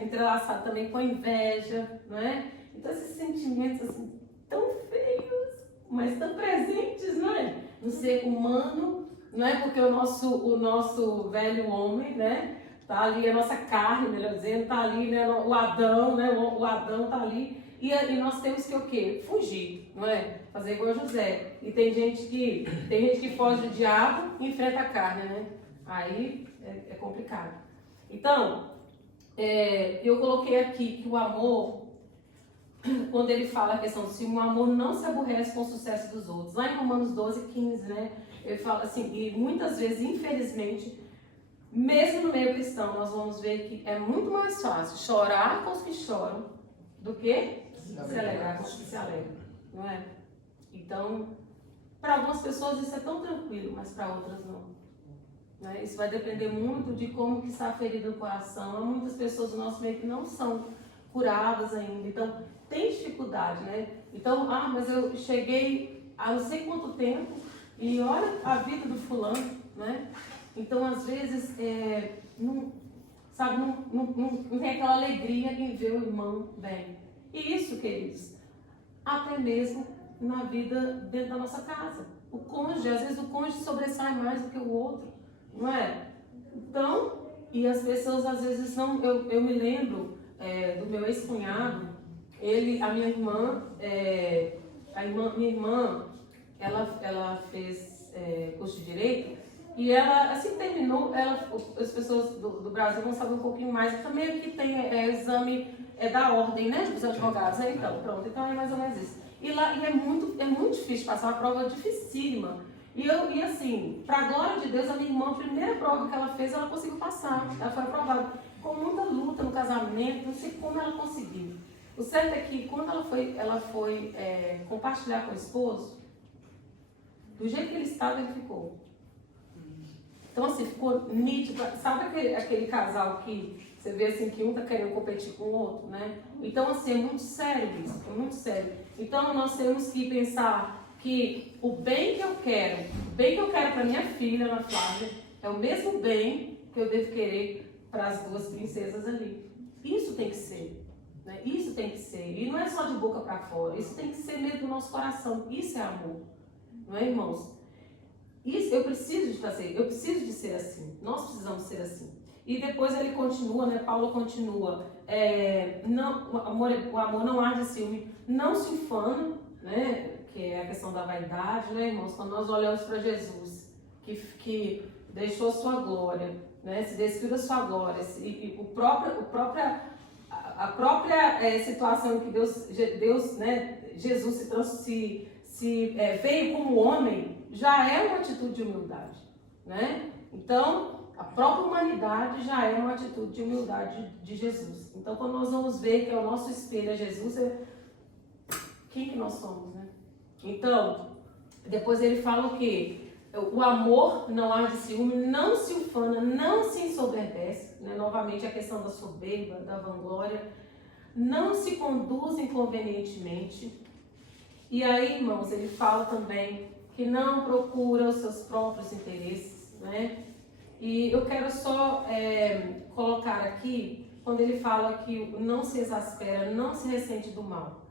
entrelaçado também com a inveja, não é? Então esses sentimentos assim, tão feios, mas tão presentes, não é? No ser humano, não é? Porque o nosso velho homem, né? Tá ali, a nossa carne, melhor dizendo, tá ali, né? O Adão, né? O Adão tá ali. E nós temos que o quê? Fugir, não é? Fazer igual a José. E tem gente que foge do diabo e enfrenta a carne, né? Aí é complicado. Então, eu coloquei aqui que o amor, quando ele fala a questão do ciúme, o amor não se aborrece com o sucesso dos outros. Lá em Romanos 12:15, né? Ele fala assim, e muitas vezes, infelizmente, mesmo no meio cristão, nós vamos ver que é muito mais fácil chorar com os que choram do que se alegrar com os que se alegram, não é? Então, para algumas pessoas isso é tão tranquilo, mas para outras não. Né? Isso vai depender muito de como que está a ferida do coração. Há muitas pessoas do nosso meio que não são curadas ainda, então tem dificuldade, né? Então, mas eu cheguei há não sei quanto tempo e olha a vida do fulano, né? Então, às vezes, não tem aquela alegria em ver o irmão bem. E isso, queridos, até mesmo na vida dentro da nossa casa. O cônjuge, às vezes o cônjuge sobressai mais do que o outro, não é? Então, e as pessoas às vezes não... Eu me lembro do meu ex-cunhado, minha irmã, ela fez curso de Direito, e ela, assim terminou, as pessoas do Brasil vão saber um pouquinho mais, também aqui tem exame da ordem, né, dos advogados, então, pronto, então é mais ou menos isso. E é muito difícil passar, uma prova dificílima. E assim, para a glória de Deus, a minha irmã, a primeira prova que ela fez, ela conseguiu passar, ela foi aprovada. Com muita luta no casamento, não sei como ela conseguiu. O certo é que quando ela foi compartilhar com o esposo, do jeito que ele estava, ele ficou. Então, assim, ficou nítido. Sabe aquele casal que você vê assim que um está querendo competir com o outro, né? Então, assim, é muito sério isso, é muito sério. Então, nós temos que pensar que o bem que eu quero para minha filha, Ana Flávia, é o mesmo bem que eu devo querer para as duas princesas ali. Isso tem que ser, né? Isso tem que ser. E não é só de boca para fora, isso tem que ser mesmo do nosso coração. Isso é amor, não é, irmãos? Isso eu preciso de fazer, eu preciso de ser assim, nós precisamos ser assim. E depois ele continua, né? Paulo continua, o amor não arde ciúme, não se ufana, né? Que é a questão da vaidade, né, irmãos? Quando nós olhamos para Jesus, que deixou a sua glória, né? Se despiu da sua glória, e a própria situação que Deus, né? Jesus veio como homem, já é uma atitude de humildade, né? Então, a própria humanidade já é uma atitude de humildade de Jesus. Então, quando nós vamos ver que é o nosso espelho, é Jesus, quem que nós somos, né? Então, depois ele fala o quê? O amor não arde ciúme, não se ufana, não se ensoberbece, né? Novamente a questão da soberba, da vanglória, não se conduz inconvenientemente. E aí, irmãos, ele fala também que não procura os seus próprios interesses, né? E eu quero só colocar aqui, quando ele fala que não se exaspera, não se ressente do mal.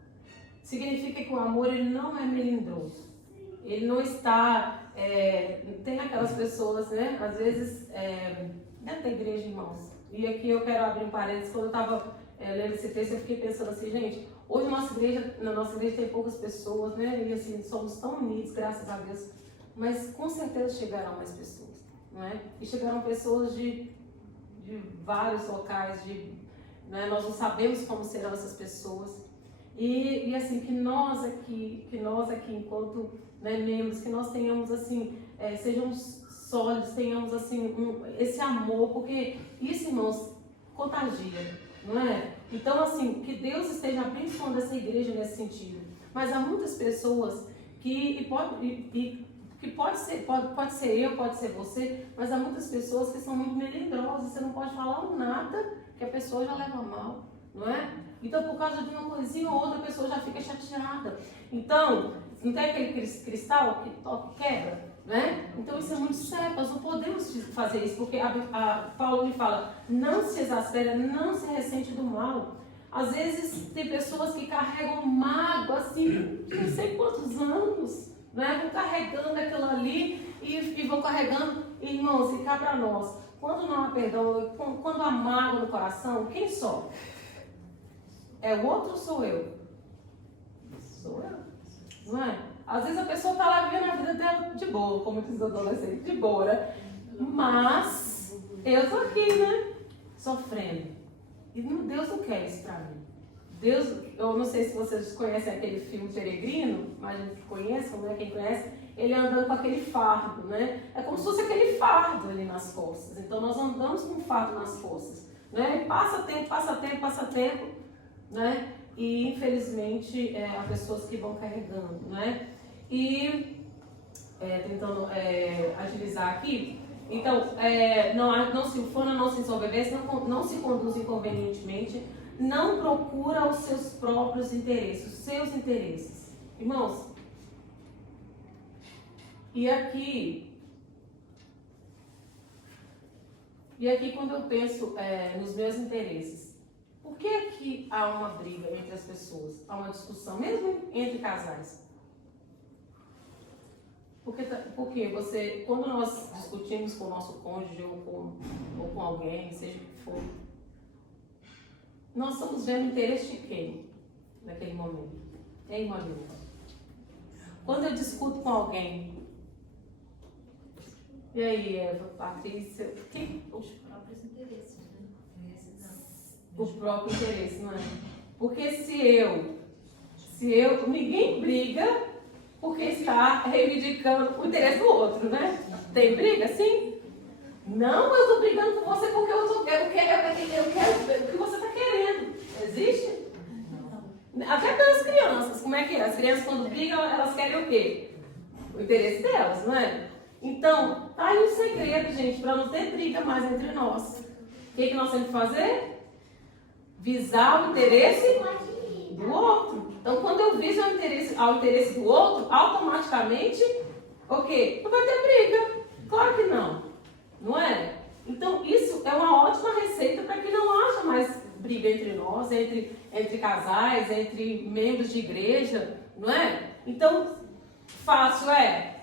Significa que o amor, ele não é melindroso. Ele não está... tem aquelas pessoas, né? Às vezes, dentro da igreja, irmãos. E aqui eu quero abrir um parênteses. Quando eu estava lendo esse texto, eu fiquei pensando assim, gente, Hoje na nossa igreja tem poucas pessoas, né? E assim, somos tão unidos, graças a Deus. Mas com certeza chegarão mais pessoas, não é? E chegarão pessoas de vários locais, né? Nós não sabemos como serão essas pessoas. E assim, que nós aqui enquanto, né, membros, que nós tenhamos assim, sejamos sólidos, tenhamos assim, esse amor, porque isso, irmãos, contagia, não é? Então, assim, que Deus esteja abençoando essa igreja nesse sentido. Mas há muitas pessoas que pode ser eu, pode ser você, mas há muitas pessoas que são muito melindrosas. Você não pode falar nada que a pessoa já leva mal, não é? Então, por causa de uma coisinha ou outra, a pessoa já fica chateada. Então, não tem aquele cristal que toca e quebra? Né? Então isso é muito sério, nós não podemos fazer isso, porque Paulo me fala, não se exaspera, não se ressente do mal. Às vezes tem pessoas que carregam mágoa assim, de não sei quantos anos, né? Vão carregando aquilo ali e vão carregando, irmãos, e cá para nós, quando não há perdão, quando há mágoa no coração, quem sofre? É o outro ou sou eu? Sou eu, não é? Às vezes a pessoa está lá vivendo a vida dela de boa, como diz o adolescente, de boa, né? Mas eu estou aqui, né? Sofrendo. E Deus não quer isso para mim. Deus, eu não sei se vocês conhecem aquele filme Peregrino, imagino que conheçam, né? Quem conhece, ele andando com aquele fardo, né? É como se fosse aquele fardo ali nas costas. Então nós andamos com um fardo nas costas, né? Passa tempo, né? E infelizmente há pessoas que vão carregando, né? E tentando agilizar aqui, então não se ufana, não se ensoberbece, não se conduz inconvenientemente, não procura os seus próprios interesses, os seus interesses. Irmãos, e aqui quando eu penso nos meus interesses, por que aqui há uma briga entre as pessoas, há uma discussão, mesmo entre casais? Porque quando nós discutimos com o nosso cônjuge ou com alguém, seja o que for, nós estamos vendo o interesse de quem naquele momento? Hein, Maria? Quando eu discuto com alguém, e aí, Eva, Patrícia, quem? Os próprios interesses, né? O próprio interesse, não é? Porque se eu, ninguém briga porque está reivindicando o interesse do outro, né? Tem briga, sim? Não, eu estou brigando com você porque eu quero o que você está querendo. Existe? Até pelas crianças, como é que é? As crianças quando brigam, elas querem o quê? O interesse delas, não é? Então, tá aí um segredo, gente, para não ter briga mais entre nós. O que nós temos que fazer? Visar o interesse do outro. Então, quando eu viso ao interesse do outro, automaticamente, o quê? Não vai ter briga. Claro que não. Não é? Então, isso é uma ótima receita para que não haja mais briga entre nós, entre casais, entre membros de igreja, não é? Então, fácil é?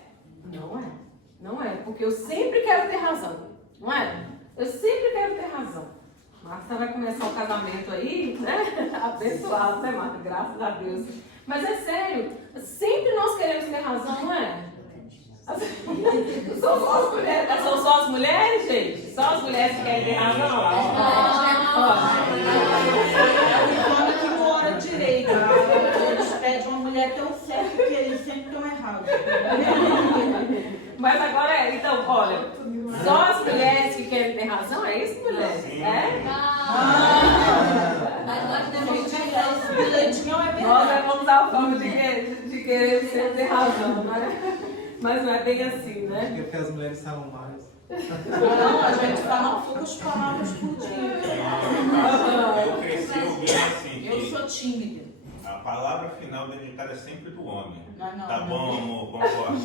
Não é. Não é, porque eu sempre quero ter razão, não é? Eu sempre quero ter razão. Marta vai começar o casamento aí, né? Abençoado, né, Marta? Graças a Deus. Mas é sério, sempre nós queremos ter razão, não é? São só as mulheres, gente? Só as mulheres que querem ter razão? Fala que não ora direito. Eles pedem uma mulher tão certa que eles sempre estão errados. Mas agora então, olha, só as mulheres que querem ter razão, é isso, mulheres? É? Mas nós temos que Nós vamos dar a forma de querer sempre ter razão, né? Mas não é bem assim, né? Porque as mulheres falam mais. Não, a gente fala poucas palavras por dia. Eu cresci ouvindo assim, Eu que sou tímida. a palavra final da ditada é sempre do homem. Não, Tá não. bom, amor, concordo.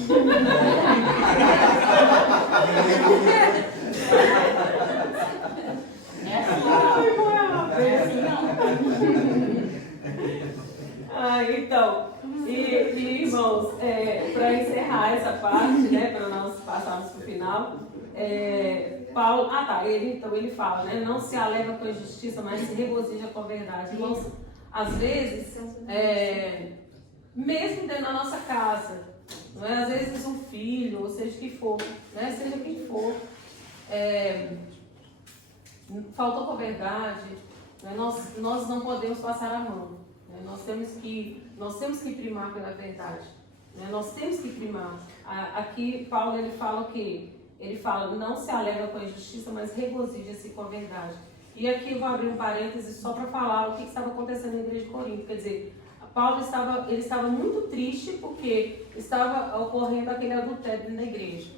Então, irmãos, para encerrar essa parte, né, para nós passarmos para o final, Paulo, ele fala, né, não se alega com a injustiça, mas se regozija com a verdade. Irmãos, às vezes, mesmo dentro da nossa casa, não é? Às vezes um filho, ou seja que for, né? Seja quem for, faltou com a verdade, né? Nós não podemos passar a mão, né? Nós temos que primar pela verdade, né? Nós temos que primar. Aqui Paulo ele fala o quê? Ele fala, não se alegra com a injustiça, mas regozija-se com a verdade. E aqui eu vou abrir um parêntese só para falar o que estava acontecendo na igreja de Corinto. Quer dizer, Paulo estava muito triste porque estava ocorrendo aquele adultério na igreja.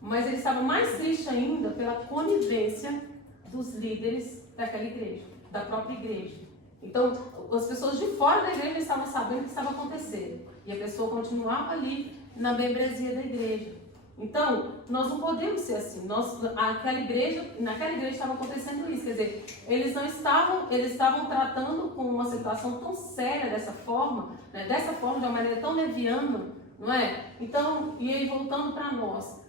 Mas ele estava mais triste ainda pela conivência dos líderes daquela igreja, da própria igreja. Então, as pessoas de fora da igreja estavam sabendo o que estava acontecendo. E a pessoa continuava ali na membresia da igreja. Então, nós não podemos ser assim. Naquela igreja estava acontecendo isso. Quer dizer, eles estavam tratando com uma situação tão séria dessa forma, né? Dessa forma, de uma maneira tão leviana, não é? Então, e aí voltando para nós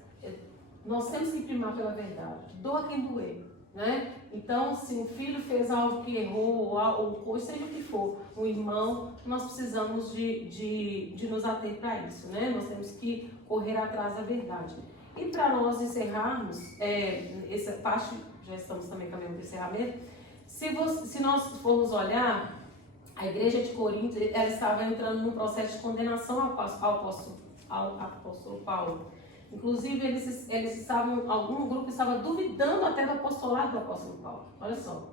temos que primar pela verdade. Doa quem doer, né? Então, se um filho fez algo que errou, ou seja o que for, um irmão, nós precisamos de nos ater para isso, né? Nós temos que correr atrás da verdade. E para nós encerrarmos, essa parte, já estamos também caminhando para o encerramento, se nós formos olhar, a igreja de Corinto, ela estava entrando num processo de condenação ao apóstolo Paulo. Inclusive, algum grupo estava duvidando até do apostolado do apóstolo Paulo. Olha só.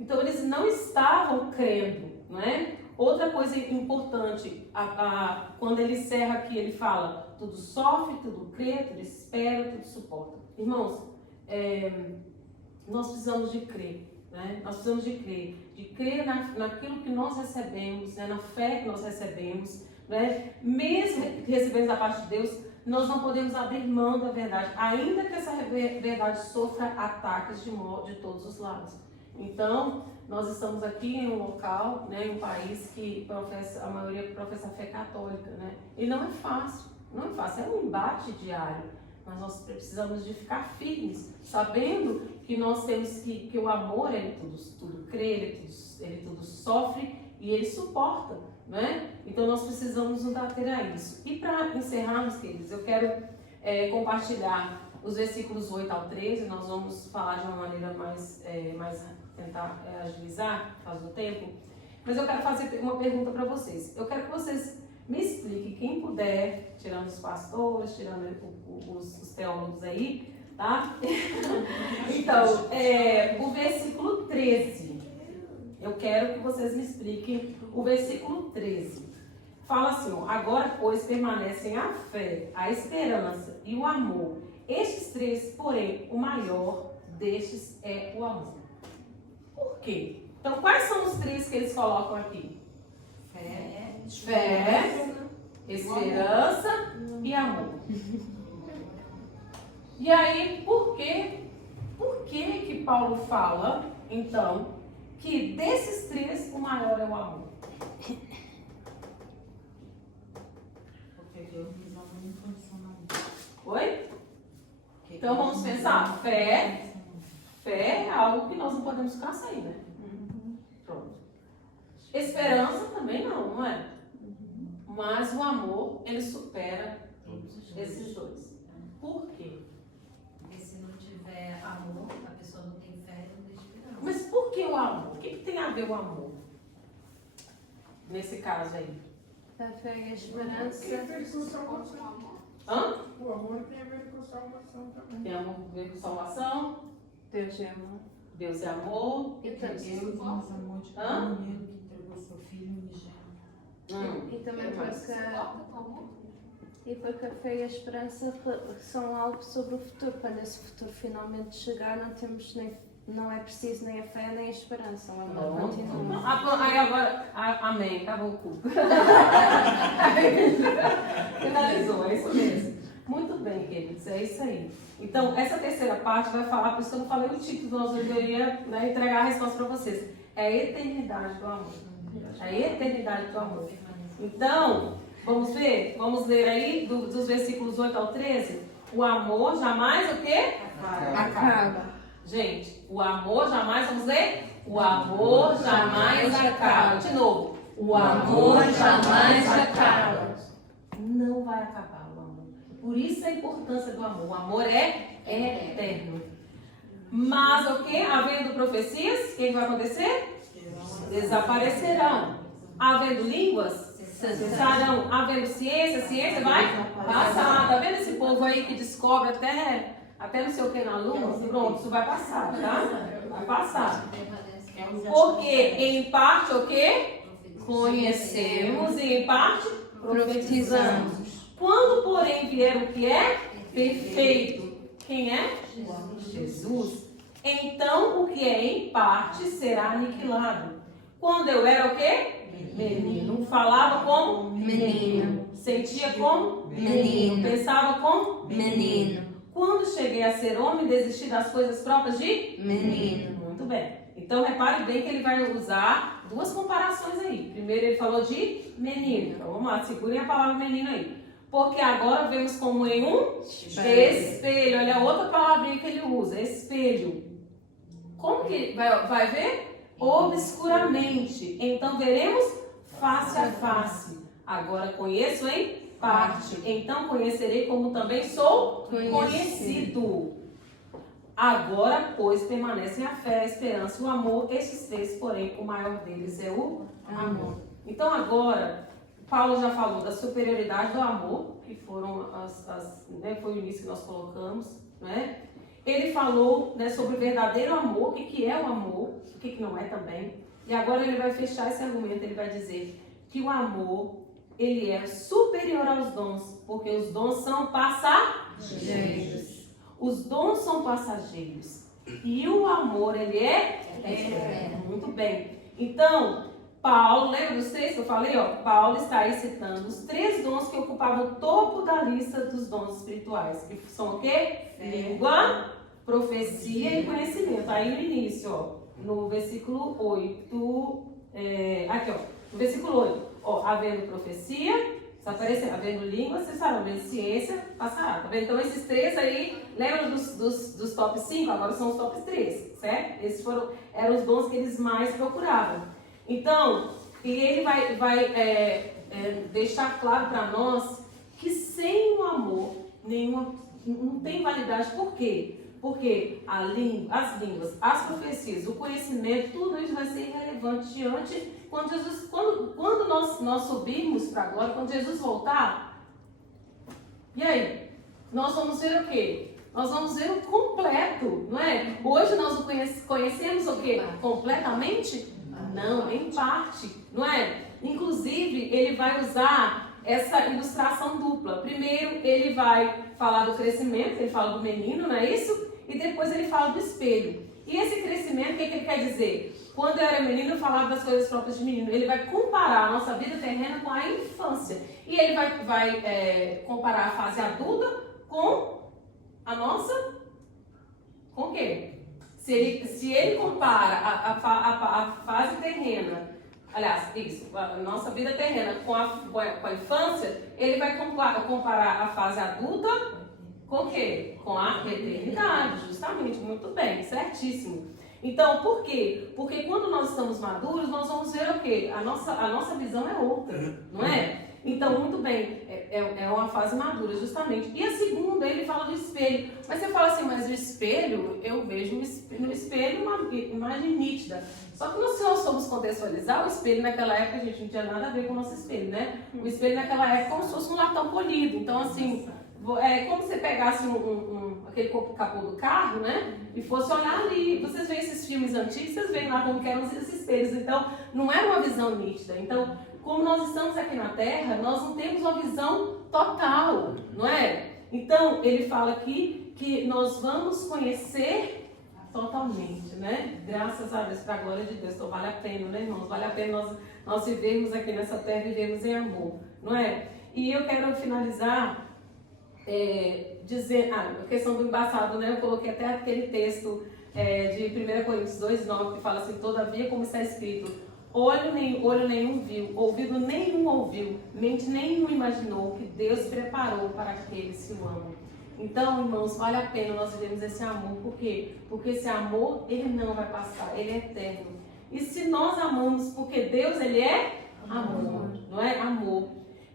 Então, eles não estavam crendo, não é? Outra coisa importante, quando ele encerra aqui, ele fala, tudo sofre, tudo crê, tudo espera, tudo suporta. Irmãos, nós precisamos de crer, né? Nós precisamos de crer naquilo que nós recebemos, né? Na fé que nós recebemos, né? Mesmo que recebemos da parte de Deus, nós não podemos abrir mão da verdade, ainda que essa verdade sofra ataques de todos os lados. Então, nós estamos aqui em um local, né, em um país que a maioria professa a fé católica, né? E não é fácil, é um embate diário, mas nós precisamos de ficar firmes, sabendo que nós temos que o amor, ele tudo crê, ele tudo sofre e ele suporta, né? Então nós precisamos nos ater a isso. E para encerrarmos, queridos, eu quero compartilhar os versículos 8 ao 13, nós vamos falar de uma maneira mais tentar agilizar, por causa do tempo, mas eu quero fazer uma pergunta para vocês. Eu quero que vocês me expliquem, quem puder, tirando os pastores, tirando os teólogos aí, tá? Então, o versículo 13. Eu quero que vocês me expliquem o versículo 13. Fala assim, ó, agora, pois, permanecem a fé, a esperança e o amor. Estes três, porém, o maior destes é o amor. Por quê? Então, quais são os três que eles colocam aqui? Fé, esperança e amor. E aí, por que Paulo fala, então, que desses três o maior é o amor? Porque Deus nos ama incondicionalmente. Oi? Então vamos pensar, fé é algo que nós não podemos ficar sem, né? Pronto. Esperança também não é? Mas o amor, ele supera esses dois. Por quê? Porque se não tiver amor, a pessoa não tem fé e não tem esperança. Mas por que o amor? O que tem a ver o amor? Nesse caso aí. A fé e a Tem a esperança. ver com salvação. Hã? O amor tem a ver com salvação também. Tem amor a ver com salvação? Deus é amor. Deus é amor. E também, Deus nos amou de Hã? tal maneira que entregou seu filho unigênito. e também que mais? porque a fé e a esperança são algo sobre o futuro. Quando esse futuro finalmente chegar, não é preciso nem a fé nem a esperança. O amor continua. Aí agora, amém, acabou o culto. Finalizou, é isso mesmo. Muito bem, queridos, é isso aí. Então, essa terceira parte vai falar, por isso que eu não falei o título, nós deveria entregar a resposta para vocês. É a eternidade do amor. É a eternidade do amor. Então, vamos ver? Vamos ler aí, dos versículos 8 ao 13. O amor jamais o quê? Acaba. Gente, o amor jamais, vamos ler? O amor jamais acaba. De novo. O amor jamais acaba. Não vai acabar o amor. Por isso a importância do amor. O amor é eterno. Mas o que? Havendo profecias, o que vai acontecer? Desaparecerão. Havendo línguas, cessarão. Havendo ciência, ciência vai passar. Tá vendo esse povo aí que descobre até não sei o que na lua? Pronto, isso vai passar, tá? Vai passar. Porque em parte o que? Conhecemos e em parte profetizamos. Quando, porém, vier o que é perfeito, quem é? Jesus. Então, o que é em parte será aniquilado. Quando eu era o quê? Menino. Falava como? Menino. Sentia como? Menino. Pensava como? Menino. Quando cheguei a ser homem, desisti das coisas próprias de? Menino. Muito bem. Então, repare bem que ele vai usar duas comparações aí. Primeiro, ele falou de menino. Então, vamos lá, segurem a palavra menino aí. Porque agora vemos como em um espelho. Olha a outra palavrinha que ele usa, espelho. Como que vai ver? Obscuramente. Então, veremos face a face. Agora conheço em parte. Então, conhecerei como também sou conhecido. Agora, pois, permanecem a fé, a esperança e o amor. Esses três, porém, o maior deles é o amor. Então, agora, Paulo já falou da superioridade do amor, que foram foi o início que nós colocamos, né? Ele falou, né, sobre o verdadeiro amor, o que é o amor, o que não é também. E agora ele vai fechar esse argumento, ele vai dizer que o amor, ele é superior aos dons, porque os dons são passageiros. Os dons são passageiros. E o amor, ele é eterno. Muito bem. Então, Paulo, lembra dos três que eu falei? Ó, Paulo está aí citando os três dons que ocupavam o topo da lista dos dons espirituais. Que são o quê? Língua, profecia e conhecimento. Aí no início, ó, no versículo 8. Aqui, ó. No versículo 8. Ó, havendo profecia, havendo língua, cessarão. Havendo ciência, passará. Tá vendo? Então, esses três aí, lembra dos top 5? Agora são os top 3, certo? Esses eram os dons que eles mais procuravam. Então, e ele vai deixar claro para nós que sem o amor, não tem validade. Por quê? Porque as línguas, as profecias, o conhecimento, tudo isso vai ser irrelevante diante quando nós subirmos para a glória, quando Jesus voltar. E aí? Nós vamos ver o quê? Nós vamos ver o completo, não é? Hoje nós o conhecemos o quê? Completamente? Não, em parte, não é? Inclusive, ele vai usar essa ilustração dupla. Primeiro, ele vai falar do crescimento, ele fala do menino, não é isso? E depois ele fala do espelho. E esse crescimento, o que ele quer dizer? Quando eu era menino, eu falava das coisas próprias de menino. Ele vai comparar a nossa vida terrena com a infância. E ele vai comparar a fase adulta com a nossa... Com o quê? Se ele compara a fase terrena, aliás, a nossa vida terrena com a infância, ele vai comparar a fase adulta com o quê? Com a eternidade, justamente, muito bem, certíssimo. Então, por quê? Porque quando nós estamos maduros, nós vamos ver o quê? A nossa visão é outra, não é? Então, muito bem, é uma fase madura, justamente. E a segunda, ele fala do espelho. Mas você fala assim, mas o espelho, eu vejo no espelho uma imagem nítida. Só que se nós formos contextualizar, o espelho naquela época, a gente não tinha nada a ver com o nosso espelho, né? O espelho naquela época é como se fosse um latão polido. Então, assim, é como se você pegasse aquele capô do carro, né? E fosse olhar ali. Vocês veem esses filmes antigos, vocês veem lá como que eram esses espelhos. Então, não era uma visão nítida. Então, como nós estamos aqui na Terra, nós não temos uma visão total, não é? Então, ele fala aqui que nós vamos conhecer totalmente, né? Graças a Deus, para a glória de Deus. Então, vale a pena, né, irmãos? Vale a pena nós vivermos aqui nessa Terra, vivermos em amor, não é? E eu quero finalizar dizendo... a questão do embaçado, né? Eu coloquei até aquele texto de 1 Coríntios 2:9, que fala assim, todavia, como está escrito... Olho nenhum viu, ouvido nenhum ouviu, mente nenhum imaginou que Deus preparou para aqueles que o amam. Então, irmãos, vale a pena nós vivermos esse amor. Por quê? Porque esse amor, ele não vai passar, ele é eterno. E se nós amamos, porque Deus, ele é amor, não é? Amor.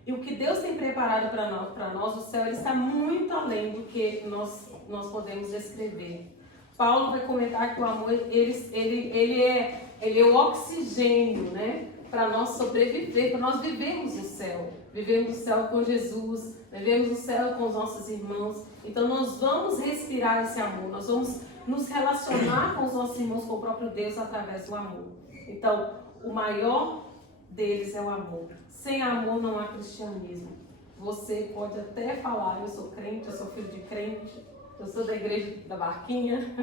E o que Deus tem preparado para nós, o céu, ele está muito além do que nós podemos descrever. Paulo vai comentar que o amor, ele é o oxigênio, né? Para nós sobreviver, para nós vivermos o céu. Vivemos o céu com Jesus, vivemos o céu com os nossos irmãos. Então nós vamos respirar esse amor, nós vamos nos relacionar com os nossos irmãos, com o próprio Deus, através do amor. Então, o maior deles é o amor. Sem amor não há cristianismo. Você pode até falar, eu sou crente, eu sou filho de crente, eu sou da igreja da Barquinha,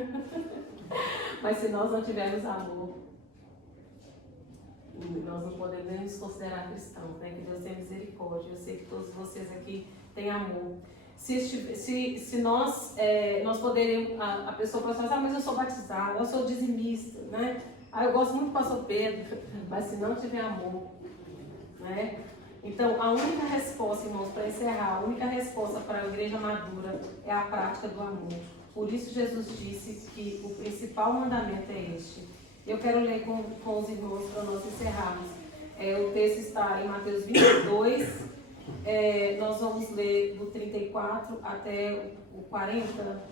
mas se nós não tivermos amor, nós não podemos nem nos considerar cristãos, né? Que Deus tenha misericórdia. Eu sei que todos vocês aqui têm amor. Se nós poderíamos, a pessoa pode falar, mas eu sou batizada, eu sou dizimista, né? Eu gosto muito do pastor Pedro, mas se não tiver amor, né? Então, a única resposta, irmãos, para encerrar, a única resposta para a igreja madura é a prática do amor. Por isso Jesus disse que o principal mandamento é este. Eu quero ler com os irmãos para nós encerrarmos. O texto está em Mateus 22, nós vamos ler do 34 até o 40.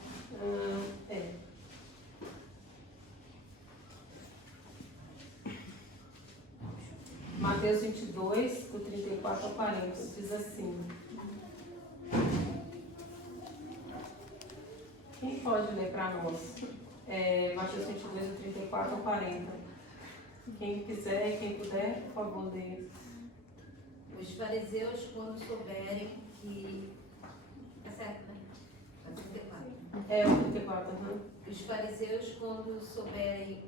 Mateus 22, do 34 ao 40, diz assim. Quem pode ler para nós? Mateus 22, do 34 ao 40. Quem quiser e quem puder, por favor, lê. Os fariseus, quando souberem que... É certo, né? É 34. O 34, uhum. Os fariseus, quando souberem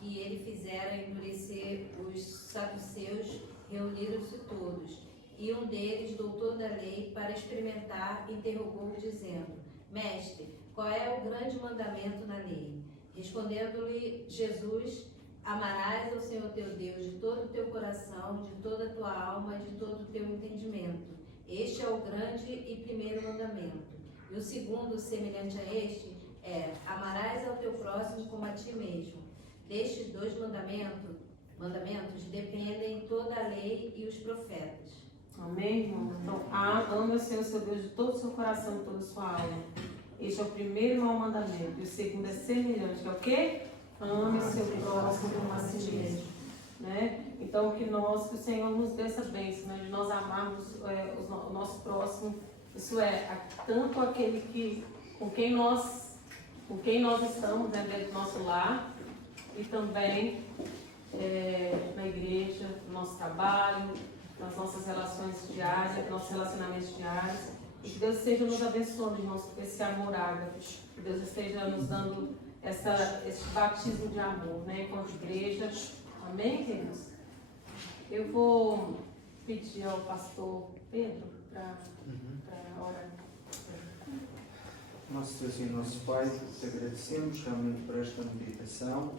que ele fizera endurecer os saduceus, reuniram-se todos. E um deles, doutor da lei, para experimentar, interrogou, dizendo: Mestre, qual é o grande mandamento na lei? Respondendo-lhe Jesus: Amarás ao Senhor teu Deus de todo o teu coração, de toda a tua alma, de todo o teu entendimento. Este é o grande e primeiro mandamento. E o segundo, semelhante a este, é: amarás ao teu próximo como a ti mesmo. Destes dois mandamentos dependem toda a lei e os profetas. Amém, irmão? Então, ame o Senhor, seu Deus, de todo o seu coração, de toda a sua alma. Este é o primeiro mau mandamento. E o segundo é semelhante. Que é o quê? Ame o seu próximo como a si mesmo. Né? Então, que o Senhor nos dê essa bênção, né? De nós amarmos o nosso próximo. Isso tanto aquele com quem nós estamos, né, dentro do nosso lar, e também na igreja, no nosso trabalho, nas nossas relações diárias, nossos relacionamentos diários. E que Deus esteja nos abençoando, irmãos, com esse amor ágape. Que Deus esteja nos dando esse batismo de amor, né, enquanto igreja. Amém, queridos? Eu vou pedir ao pastor Pedro para orar. Nosso Deus e nosso Pai, te agradecemos realmente por esta meditação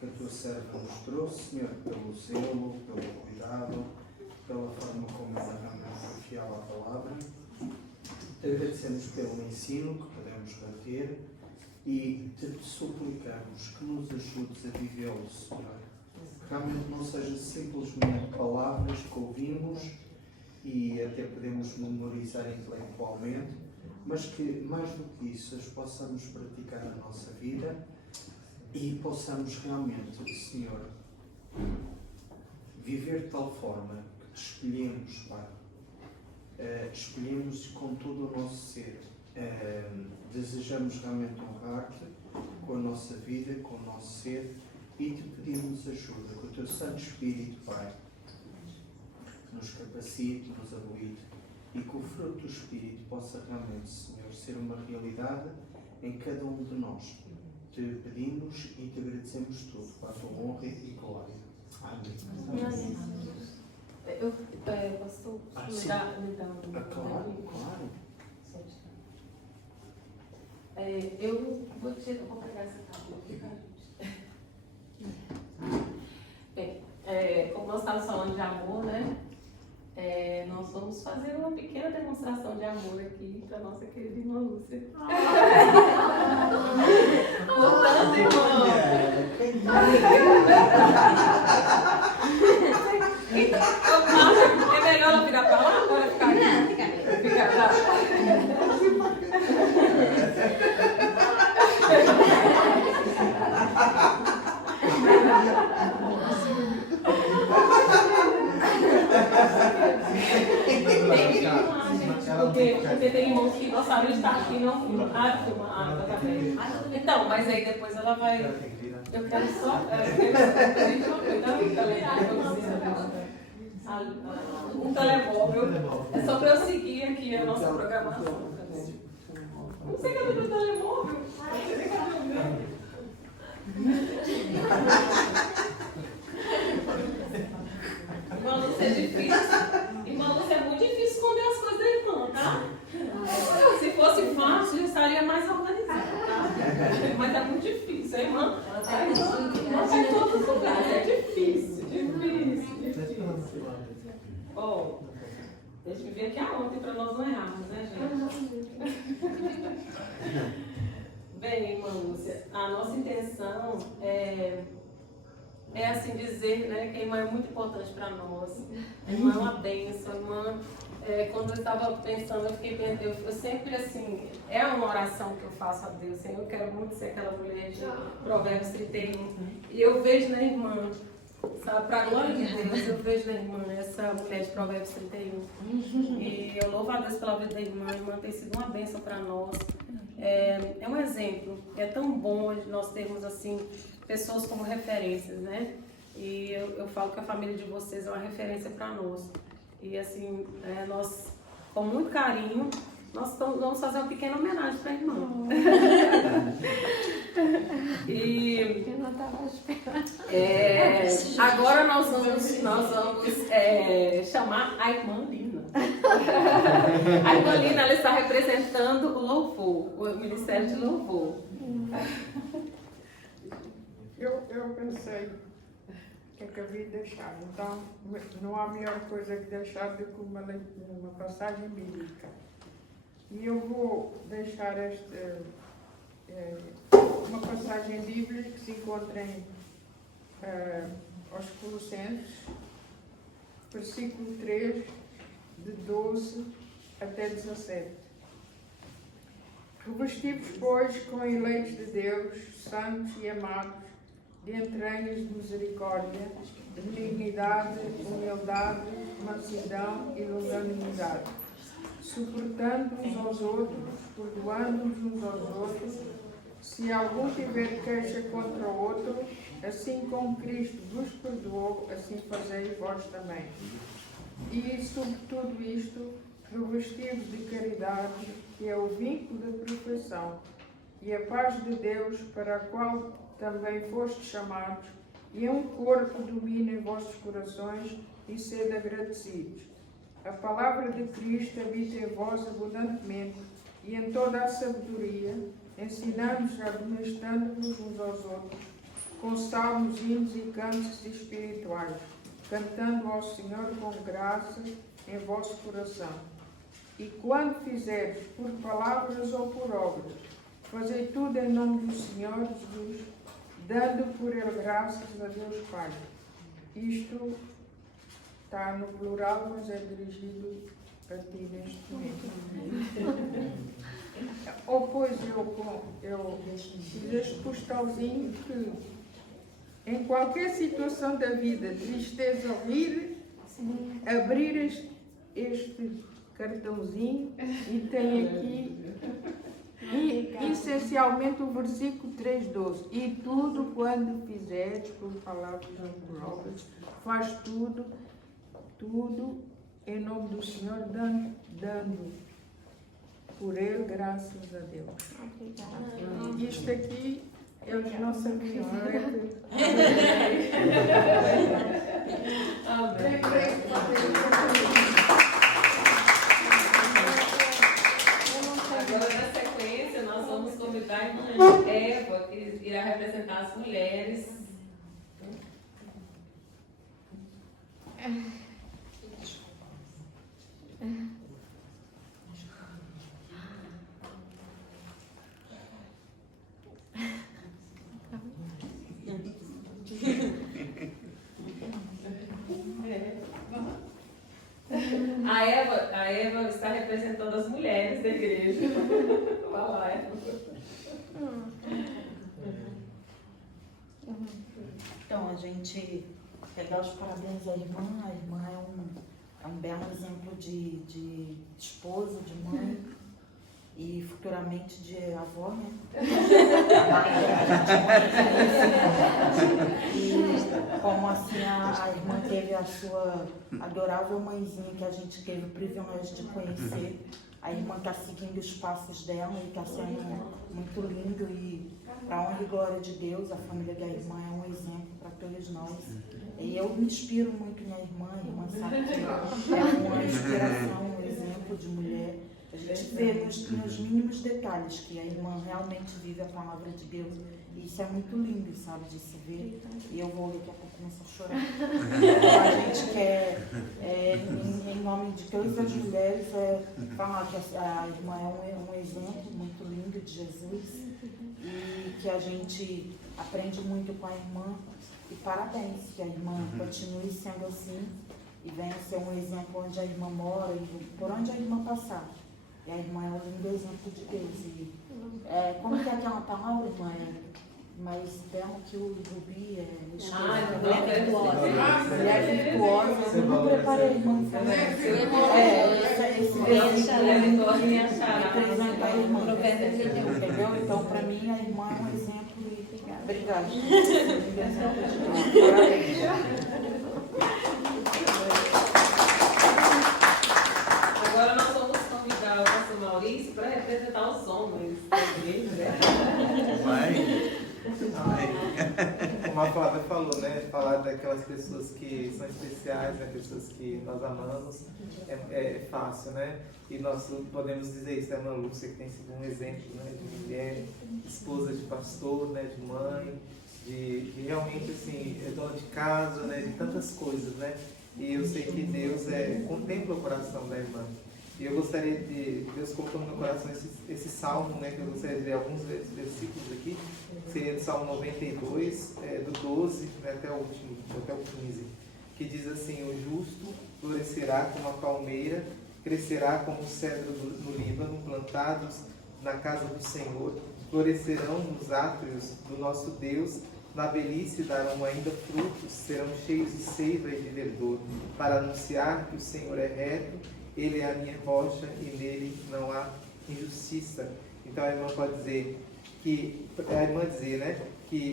que a tua serva nos trouxe, Senhor, pelo zelo, pelo cuidado, pela forma como ela realmente foi fiel à palavra. Te agradecemos pelo ensino que podemos reter e te suplicamos que nos ajudes a vivê-lo, Senhor. Que realmente não seja simplesmente palavras que ouvimos e até podemos memorizar intelectualmente, mas que, mais do que isso, as possamos praticar na nossa vida e possamos realmente, Senhor, viver de tal forma que te escolhemos, Pai. Escolhemos com todo o nosso ser. Desejamos realmente honrar-te com a nossa vida, com o nosso ser, e te pedimos ajuda, que o teu Santo Espírito, Pai, nos capacite, nos habilite, e que o fruto do Espírito possa realmente, Senhor, ser uma realidade em cada um de nós. Te pedimos e te agradecemos tudo, para a tua honra e glória. Amém. Pastor, Claro, claro. Eu vou pegar essa tábua. Bem, como nós estávamos falando de amor, né? nós vamos fazer uma pequena demonstração de amor aqui para nossa querida irmã Lúcia. Portanto, irmão. É melhor ela virar para lá ou ela ficar aqui? Não, fica bem. Fica lá. Porque tem irmãos que gostariam de estar aqui, não filmar. Tá bem. Então, mas aí depois ela vai. Eu quero só. Um telemóvel. É só para eu seguir aqui a nossa programação. Não sei cadê meu telemóvel. Cadê o meu? Irmã Lúcia é difícil. Irmã Lúcia é muito difícil esconder as coisas da irmã, tá? Se fosse fácil, eu estaria mais organizada, tá? Mas é muito difícil, a irmã. A irmã está em todos os lugares. É difícil. Bom, deixa eu vir aqui aonde para nós não errarmos, né, gente? Bem, irmã Lúcia, a nossa intenção é assim dizer, né, que a irmã é muito importante para nós. A irmã é uma bênção. A irmã, quando eu estava pensando, eu sempre assim, é uma oração que eu faço a Deus. Senhor, eu quero muito ser aquela mulher de Provérbios 31. E eu vejo na irmã, sabe, para a glória de Deus, eu vejo na irmã essa mulher de Provérbios 31. E eu louvo a Deus pela vida da irmã. A irmã tem sido uma bênção para nós. É um exemplo. É tão bom nós termos assim pessoas como referências, né? E eu falo que a família de vocês é uma referência para nós. E assim, nós, com muito carinho, nós vamos fazer uma pequena homenagem para a irmã. E Eu não estava esperando. agora nós vamos chamar a irmã Lina. A irmã Lina, ela está representando o louvor, o Ministério de Louvor. Eu pensei o que é que havia de deixar. Então, não há melhor coisa que deixar do que uma passagem bíblica. E eu vou deixar uma passagem bíblica que se encontra em aos Colossenses, versículo 3, de 12 até 17. Revesti-vos, pois, com eleitos de Deus, santos e amados, de entranhas de misericórdia, de benignidade, humildade, mansidão e longanimidade, suportando-uns aos outros, perdoando-nos uns aos outros, se algum tiver queixa contra o outro, assim como Cristo vos perdoou, assim fazei vós também. E, sobre tudo isto, revesti-vos de caridade, que é o vínculo da perfeição, e a paz de Deus, para a qual também fostes chamados, e um corpo domine em vossos corações, e sede agradecidos. A palavra de Cristo habita em vós abundantemente, e em toda a sabedoria, ensinando-vos, admoestando-vos uns aos outros, com salmos, hinos e cantos espirituais, cantando ao Senhor com graça em vosso coração. E quando fizerdes por palavras ou por obras, fazei tudo em nome do Senhor Jesus, dando por ele graças a Deus Pai. Isto está no plural, mas é dirigido a ti neste momento. Ou pois eu fiz este postalzinho que em qualquer situação da vida, tristeza ou rir, abrir este cartãozinho e tem aqui essencialmente o versículo 3:12. E tudo quando fizeres por palavras ou por obras, faz tudo em nome do Senhor, dando por ele graças a Deus. Obrigada. Isto aqui eles não sabiam. Agora, na sequência, nós vamos convidar a irmã Eva, que irá representar as mulheres. Eva está representando as mulheres da igreja. Vai lá, Eva. Então, a gente quer dar os parabéns à irmã. A irmã é um belo exemplo de esposa, de mãe e futuramente de avó, né? E como assim a irmã teve a sua adorável mãezinha que a gente teve o privilégio de conhecer. A irmã está seguindo os passos dela e está sendo muito lindo e para honra e glória de Deus, a família da irmã é um exemplo para todos nós. E eu me inspiro muito na irmã, a irmã sabe que é uma inspiração, um exemplo de mulher. A gente vê nos mínimos detalhes que a irmã realmente vive a palavra de Deus. E isso é muito lindo, sabe, de se ver. E eu vou daqui a pouco começar a chorar. Então, a gente quer, em nome de todas as mulheres, falar que a irmã é um exemplo muito lindo de Jesus. E que a gente aprende muito com a irmã. E parabéns, que a irmã continue sendo assim. E venha ser um exemplo onde a irmã mora e por onde a irmã passar. E a irmã é um lindo exemplo de Deus. E, como que é aquela palavra, irmã? Mais bela que o rubi, Mulher virtuosa. Mulher virtuosa. Eu não preparei a irmã. Esse versículo representa a irmã. Entendeu? Então, para mim, a irmã é um exemplo. Obrigada. Parabéns. Agora nós vamos convidar o pastor Maurício para representar os homens da igreja. Como a Flávia falou, né? Falar daquelas pessoas que são especiais, né? Pessoas que nós amamos, é fácil, né? E nós podemos dizer isso, a irmã Lúcia, que tem sido um exemplo, né? De mulher, esposa de pastor, né? De mãe, de realmente, assim, é dona de casa, né? De tantas coisas, né? E eu sei que Deus contempla o coração da irmã. E eu gostaria de, Deus colocou no meu coração esse salmo, né, que eu gostaria de ler alguns versículos aqui, seria do Salmo 92, do 12 né, até o 15, que diz assim: o justo florescerá como a palmeira, crescerá como o cedro no Líbano, plantados na casa do Senhor, florescerão nos átrios do nosso Deus, na velhice darão ainda frutos, serão cheios de seiva e de verdor, para anunciar que o Senhor é reto. Ele é a minha rocha e nele não há injustiça. Então a irmã pode dizer que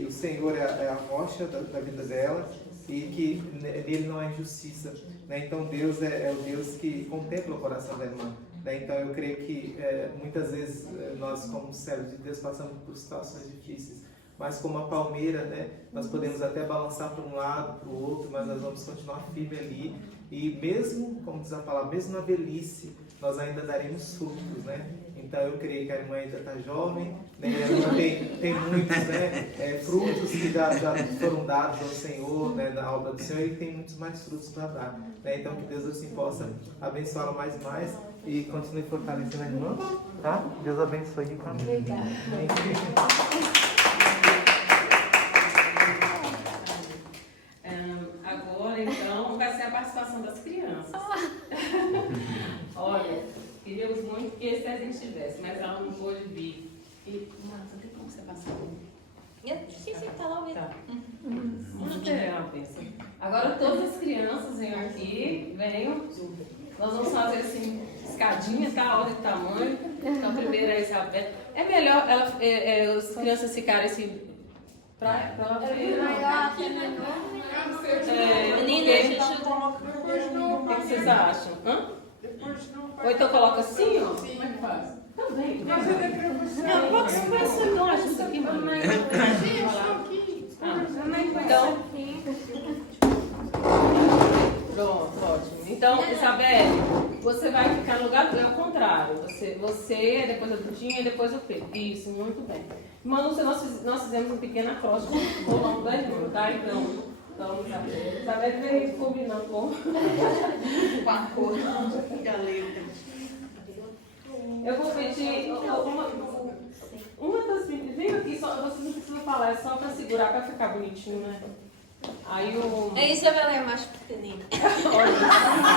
o Senhor é a rocha da vida dela e que nele não há injustiça. Né? Então Deus é o Deus que contempla o coração da irmã. Né? Então eu creio que muitas vezes nós, como servos de Deus, passamos por situações difíceis. Mas como a palmeira, né, nós podemos até balançar para um lado, para o outro, mas nós vamos continuar firme ali. E mesmo, como diz a palavra, mesmo na velhice, nós ainda daremos frutos, né? Então eu creio que a irmã ainda está jovem, né? A irmã tem muitos, né, frutos que já foram dados ao Senhor, né, na obra do Senhor, e tem muitos mais frutos para dar. Né? Então que Deus assim possa abençoá-la mais e mais e continue fortalecendo a irmã, tá? Deus abençoe. Obrigada. Agora, então, vai ser a participação das crianças. Olha, queríamos muito que esse a gente tivesse, mas ela não pôde vir. E, Marta, tem como você passar? Sim, tá lá o Tá. Muito legal, pensa. Agora todas as crianças venham aqui, venham. Nós vamos fazer assim, escadinha, tá? Olha o tamanho. Então, primeiro é Isabel. É melhor as crianças ficarem assim, pra ela ver. Menina, a gente O que vocês acham? Hã? Ou então coloca assim, ó? Como é que faz? Também. Não, pode ser mais assim, não acho isso aqui, mano. Então, pronto, ótimo. Então, Isabelle, você vai ficar no lugar ao contrário. Você, depois a Dudinha e depois o Pedro. Isso, muito bem. Irmã Lúcia, nós fizemos um pequeno acróstico ao longo da irmã, tá? Então, Isabelle veio combinando com a cor da letra. Eu vou pedir uma das meninas. Vem aqui, vocês não precisam falar, é só para segurar, para ficar bonitinho, né? Aí o... Esse ela é mais pequenino. Olha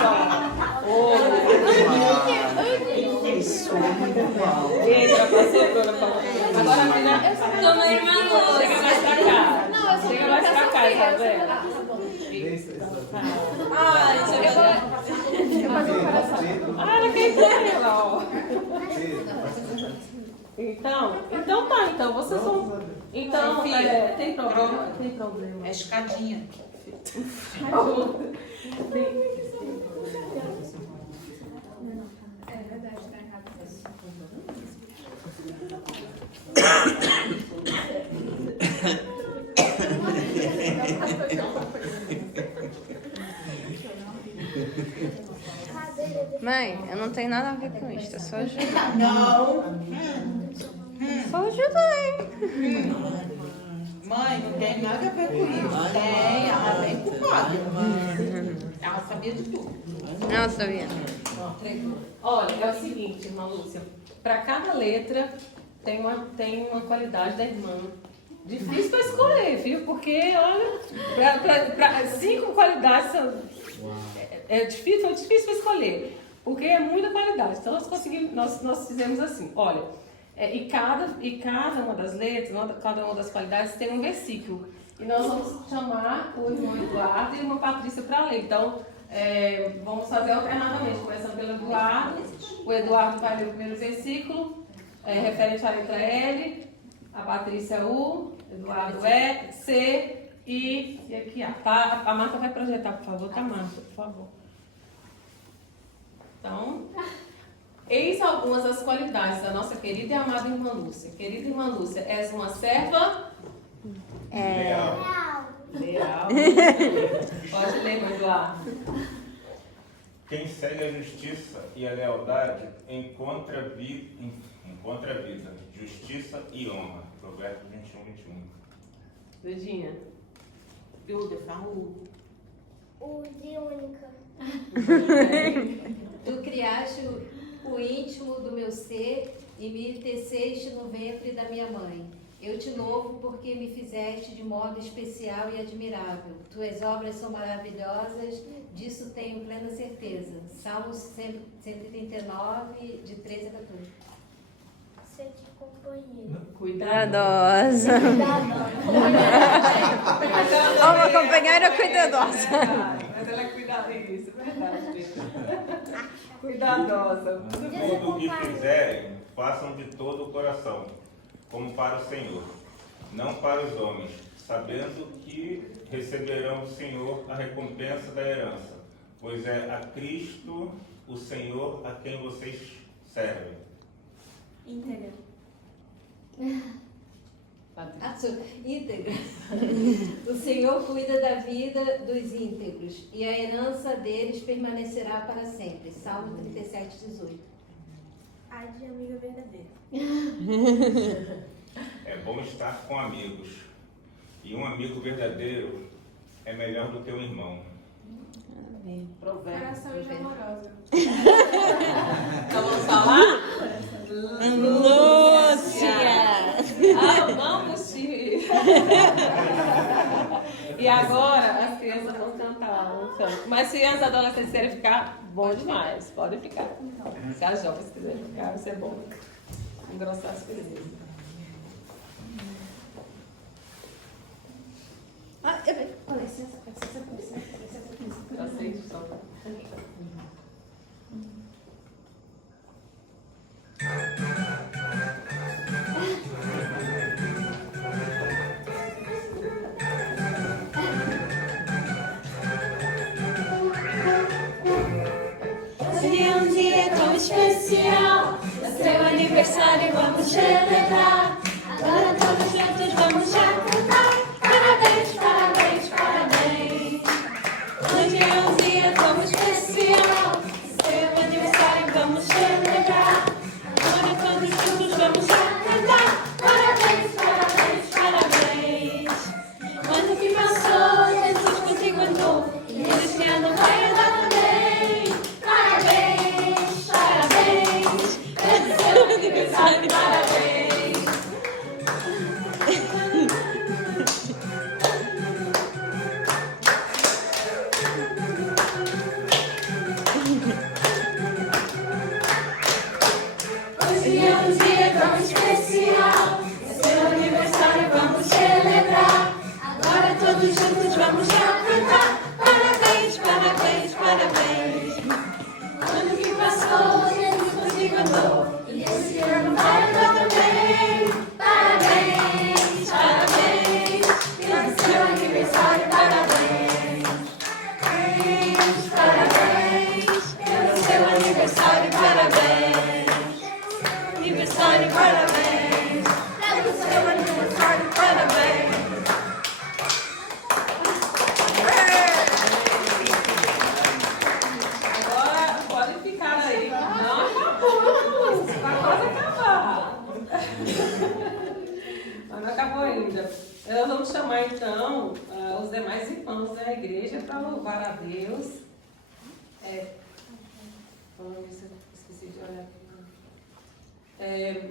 só. Eita, passou toda pra agora a melhor... Toma, irmã Lúcia. Chega mais pra cá. Não, eu sou Chega mais pra cá, Isabela. Ah, Isabela. Ah, ela quer entender lá, ó. Então tá, então vocês vão... Então, tem problema? Tem problema. É escadinha. Mãe, eu não tenho nada a ver com isto, é só ajudar. Não. Só ajudar, hein? Mãe, não tem nada a ver com isso. Tem, ela vem culpada. Ela sabia de tudo. Não sabia. Olha, é o seguinte, irmã Lúcia. Para cada letra tem uma qualidade da irmã. Difícil para escolher, viu? Porque, olha, para 5 qualidades foi difícil para escolher. Porque é muita qualidade. Então nós fizemos assim, olha, e cada uma das letras, cada uma das qualidades tem um versículo. E nós vamos chamar o irmão Eduardo e a irmã Patrícia para ler. Então, vamos fazer alternadamente, começando pelo Eduardo. O Eduardo vai ler o primeiro versículo, referente à letra L, a Patrícia U, Eduardo E, C, I e aqui A. Tá? A Marta vai projetar, por favor, tá, Marta? Por favor. Então, eis algumas das qualidades da nossa querida e amada irmã Lúcia. Querida irmã Lúcia, és uma serva... Leal. Pode ler, irmão Eduardo. Quem segue a justiça e a lealdade encontra vida, justiça e honra. Provérbios 21:21. Virgínia. Duda, fala O de única. Tu criaste o íntimo do meu ser e me teceste no ventre da minha mãe. Eu te louvo porque me fizeste de modo especial e admirável. Tuas obras são maravilhosas, disso tenho plena certeza. Salmos 139, de 13 a 14. Ser de companheiro. Cuidadosa. Uma companheira cuidadosa. Mas ela é cuidadosa, isso é verdade. Cuidadosa. Tudo o que fizerem, façam de todo o coração, como para o Senhor, não para os homens, sabendo que receberão do Senhor a recompensa da herança, pois é a Cristo, o Senhor, a quem vocês servem. Íntegra. Íntegra. O Senhor cuida da vida dos íntegros e a herança deles permanecerá para sempre. Salmo 37:18. A de amiga verdadeira. É bom estar com amigos, e um amigo verdadeiro é melhor do que um irmão. Coração de amorosa. Então vamos falar? Lúcia! Vamos, E agora as crianças vão cantar um canto. Mas se as adolescentes querem ficar, bom demais. Podem ficar. Se as jovens quiserem ficar, vai ser bom. Engrossar as coisas. Olha, licença. Aceito, só. Hoje é um dia tão especial, no seu aniversário vamos celebrar. Agora todos juntos vamos já cantar. Parabéns, parabéns, parabéns. Hoje é um dia tão especial, no seu aniversário vamos celebrar. Agora todos juntos vamos já cantar. Parabéns, parabéns, parabéns. O ano que passou, Jesus contigo andou, e este ano vai andar também. Parabéns, parabéns, é seu aniversário, parabéns. todos juntos vamos já cantar. Parabéns, parabéns, parabéns. O ano que passou, Jesus consigo andou. E esse ano vai andar também. Parabéns, parabéns. Pelo seu aniversário, parabéns. Parabéns, pelo seu aniversário, parabéns. Aniversário, parabéns. Pelo seu aniversário, parabéns. Agora pode ficar aí. Não acabou. Está quase acabar. Mas não acabou ainda. Nós vamos chamar então os demais irmãos da igreja para louvar a Deus. Vamos ver se eu esqueci de olhar aqui.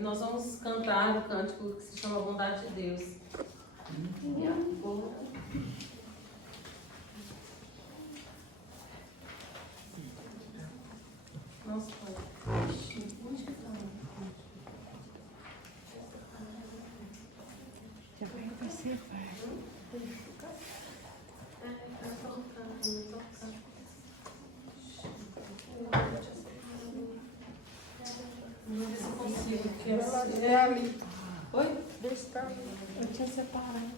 Nós vamos cantar o cântico que se chama Bondade de Deus. Nossa, onde que tá? Não sei se eu consigo, porque assim... É ali. Oi? Deixa estar ali. Eu tinha separado.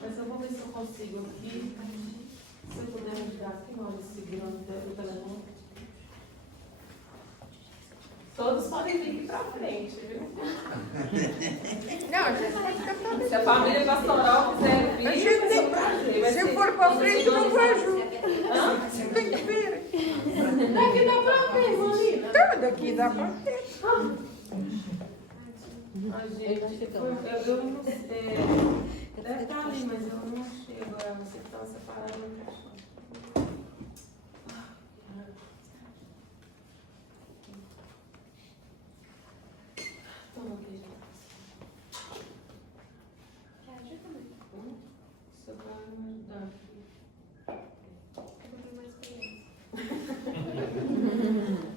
Mas eu vou ver se eu consigo aqui. Se eu puder ajudar aqui, olha, segurando o telefone. Todos podem vir aqui pra frente, viu? Não, a gente pode cantar. Se a família pastoral quiser vir, A gente vai ser um prazer. Vai Se ser- for pra frente, não vai junto. Hã? Você tem que ver. Daqui dá pra ver, Marina. Então, daqui dá pra ver. Ai, gente, eu não sei. Deve estar ali, mas eu não achei agora. Você que estava separado, eu não achei. Toma aqui, gente. Seu pai vai me ajudar aqui.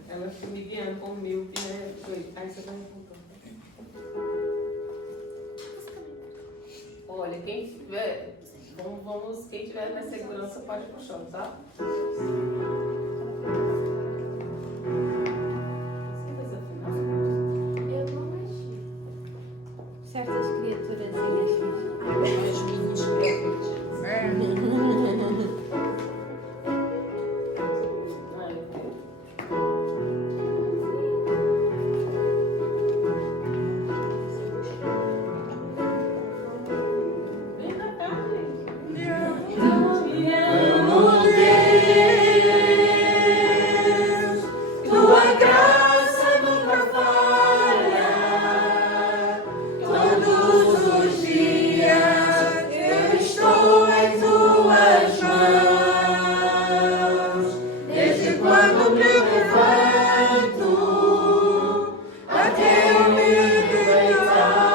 Ela fica me guiando com o meu, que é. Aí você vai me contando. Olha, quem tiver. Quem tiver mais segurança pode ir puxando, tá? Eu não mexi. Certas criaturazinhas. As minhas pernas. É. Vem pra cá, gente. Tua graça nunca falha. Todos os dias eu estou em tuas mãos. Desde quando me levanto até eu me deitar,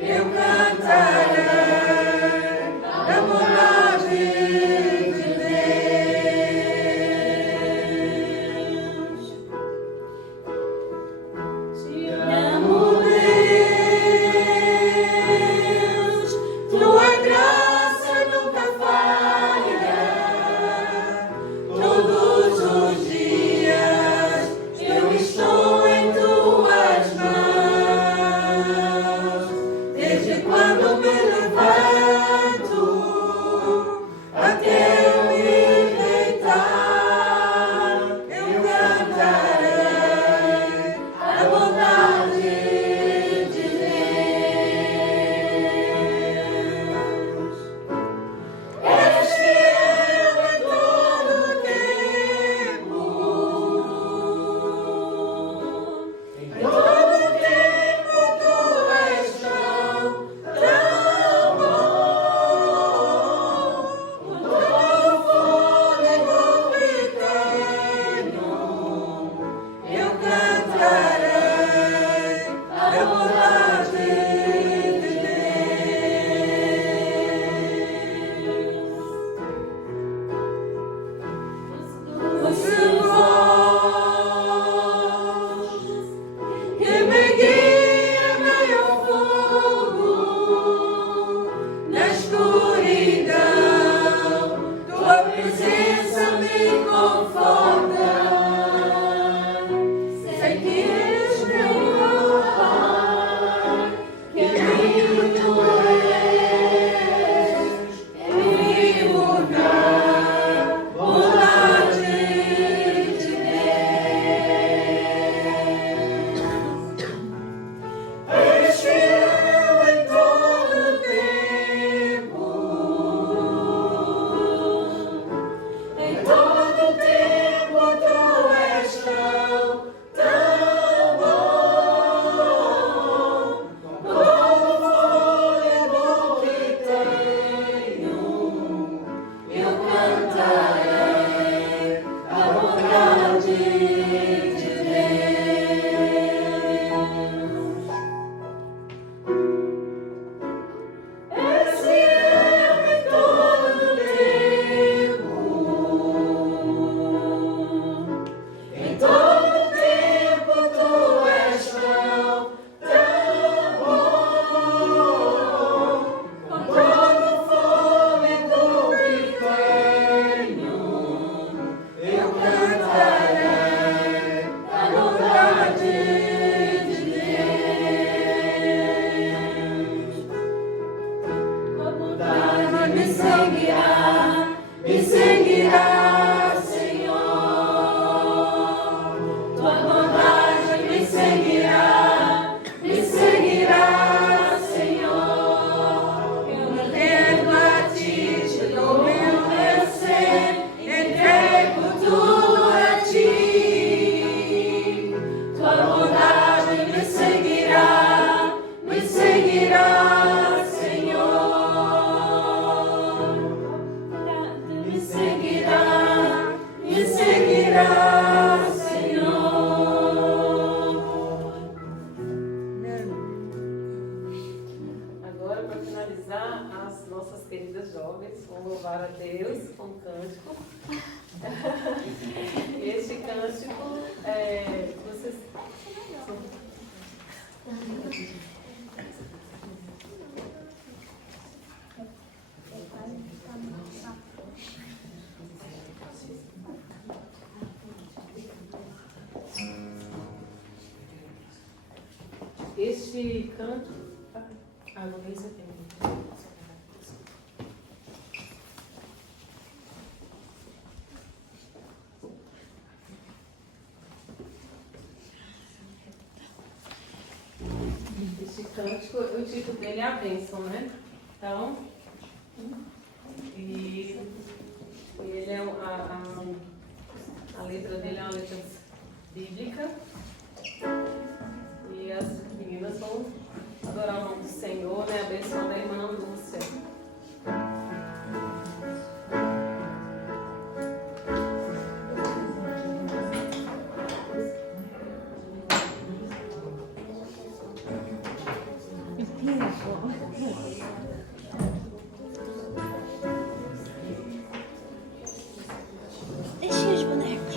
eu cantarei a bondade de Deus. Te amo, Deus, tua graça nunca falha. Todos os dias eu estou em tuas mãos. Desde quando me levanto até eu me deitar, eu cantarei a bondade de Deus. És fiel em todo tempo. Em todo tempo tu és tão bom. Com todo fôlego que tenho, eu cantarei a bondade de Deus. Doce voz que me guia em meio ao fogo, jovens vão louvar a Deus com um cântico. Este cântico, vocês... Este canto. A Luísa tem. Este cântico, o título dele é A Bênção, né? Então, e ele é a letra dele é uma letra bíblica. E as meninas vão adorar o nome do Senhor, né? A bênção da irmã Lúcia. Deixa os bonecos.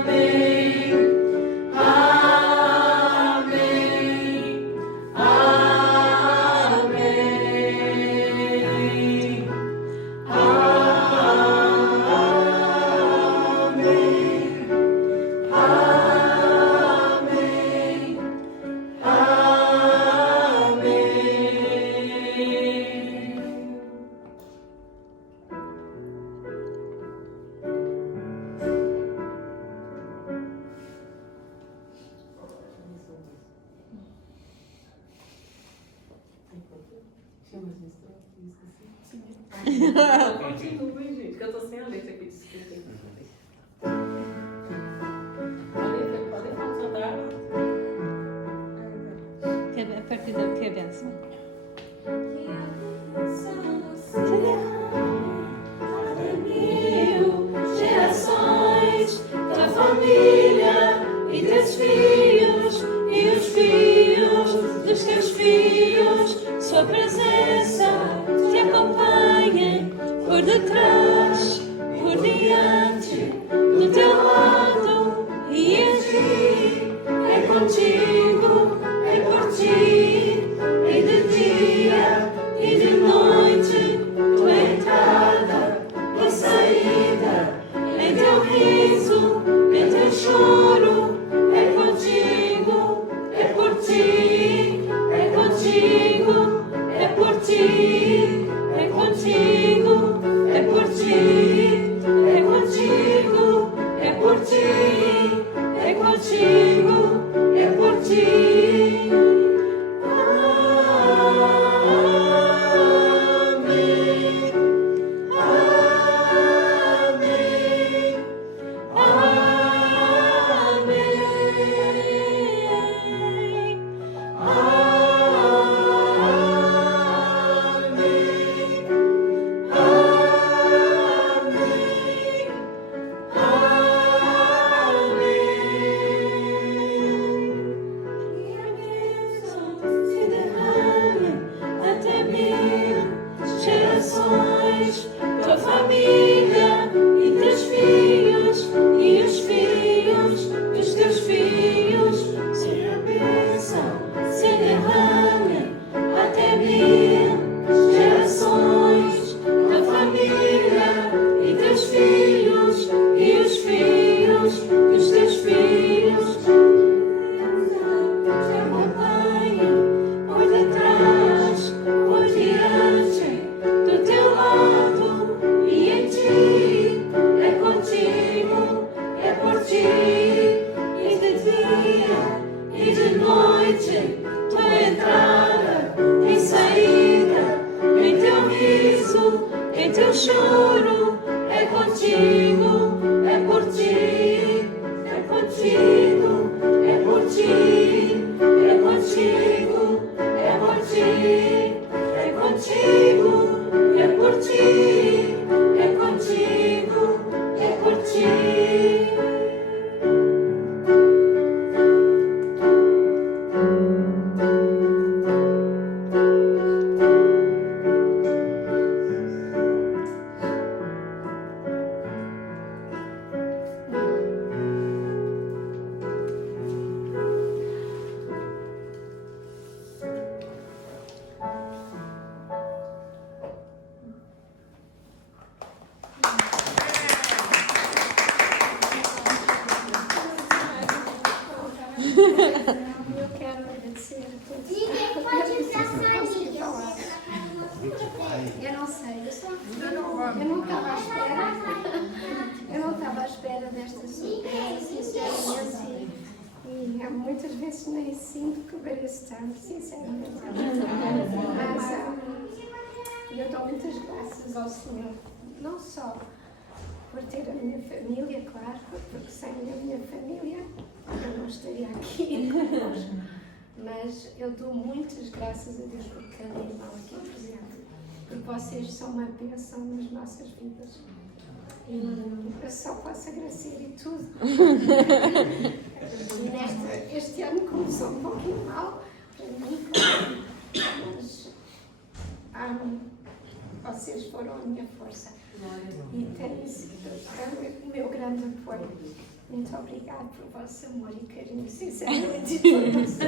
Amém. Continue, gente, que eu tô sem a letra aqui de escrever. Podem cantar. A partir da que benção. Gerações, tua família e teus filhos e os filhos dos teus filhos, sua presença te acompanha por detrás, por diante, do teu lado e em ti, é contigo, é por ti, e de dia e de noite, tua entrada e saída, em teu riso, em teu choro, é contigo, é por ti, é contigo, é por ti, é contigo, é por ti, é contigo, é por ti, é contigo, é por ti. Tua família e teus filhos e os filhos dos teus filhos, se a bênção se derrame até 1000 gerações. Tua família e teus filhos e os filhos dos teus filhos te acompanham por detrás, por diante, do teu lado e em ti, é contigo, é por ti, e de dia e de noite, tua entrada e saída, em teu riso, em teu choro, é contigo, é por ti, é contigo, é por ti, é contigo, é por ti, é contigo, é por ti, é contigo, é por ti. Eu quero agradecer a todos. Eu não sei, eu não estava à espera. Eu não estava à espera desta surpresa, sinceramente. E muitas vezes nem sinto que mereço tanto, sinceramente. Mas eu dou muitas graças ao Senhor, não só por ter a minha família, claro, porque sem a minha família eu não estaria aqui convosco. Mas eu dou muitas graças a Deus por cada irmão aqui presente, porque vocês são uma bênção nas nossas vidas. E eu só posso agradecer e tudo. E este ano começou um pouquinho mal para mim, claro, mas vocês foram a minha força. E têm sido o meu grande apoio. Muito obrigada por vosso amor e carinho, sinceramente, por vosso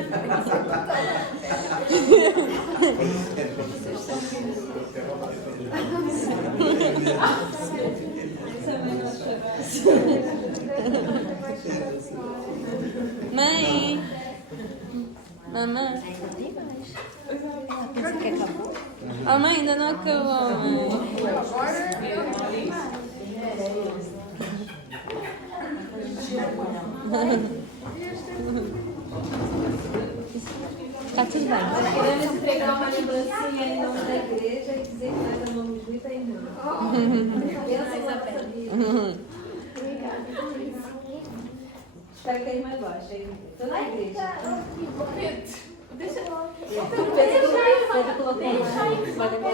Mãe! Mamãe? Pensa que acabou? A mãe ainda não acabou, mãe. Tá tudo bem. Queremos pegar uma lembrancinha em nome da igreja e dizer que nós amamos muito a irmã. Espero que a irmã goste. Estou na igreja. Deixa eu Pedro colocou Vai pegar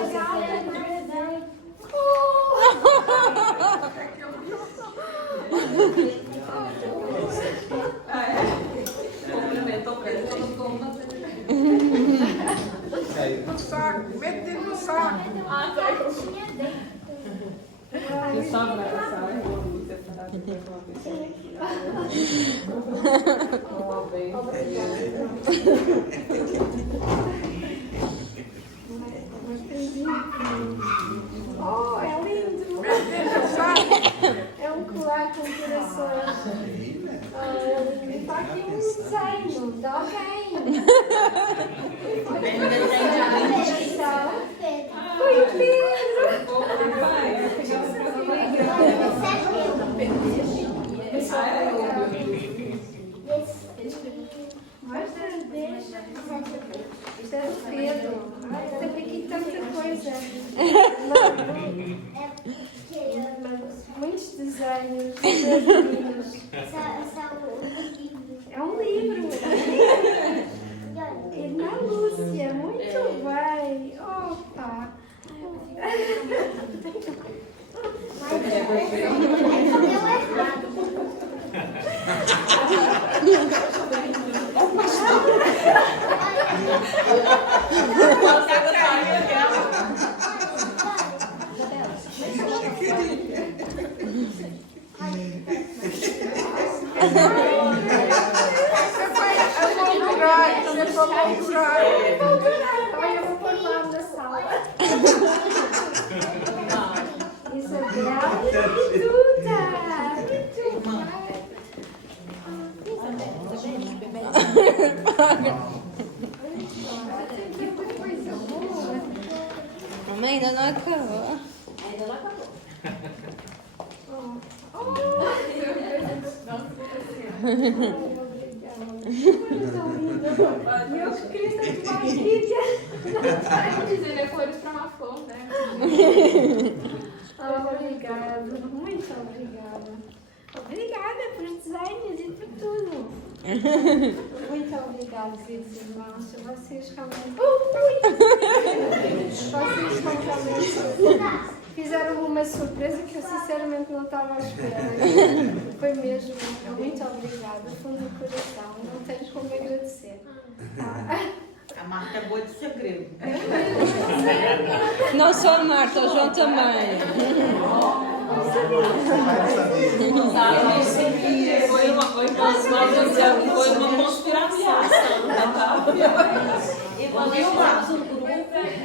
Complementou pra ele. Colocou uma. No saco, mete no saco. E só abraçar, irmã, separado depois uma pessoa. Uma vez. Oh, é lindo! Mete no saco. É um colar com corações. Oh, é lindo. E tá aqui um desenho de alguém. Foi o Pedro! Mostra, deixa. Isto é do Pedro. Ai, tem aqui tanta coisa. Muitos desenhos. É um livro. Irmã Lúcia, muito bem. Opa! Olha, eu vou pôr lá na sala. Isabel, Mamãe, ainda não acabou. Ainda não acabou. E eu que queria tanto uma filha. Vamos dizer, flores para uma flor, né? Obrigada, muito obrigada. Obrigada pelos desenhos e por tudo. Muito obrigada, queridos irmãos. Vocês realmente. Vocês realmente fizeram uma surpresa que eu sinceramente não estava à espera. Foi mesmo. Muito obrigada, fundo do coração. Não tens como agradecer. A Marta é boa de segredo. Não só a Marta, o João também. Foi uma conspiração. E quando nós fomos um grupo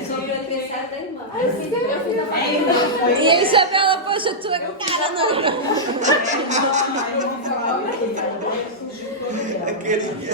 sobre o aniversário da irmã. E a Isabela pôs a tua cara no... A carinha.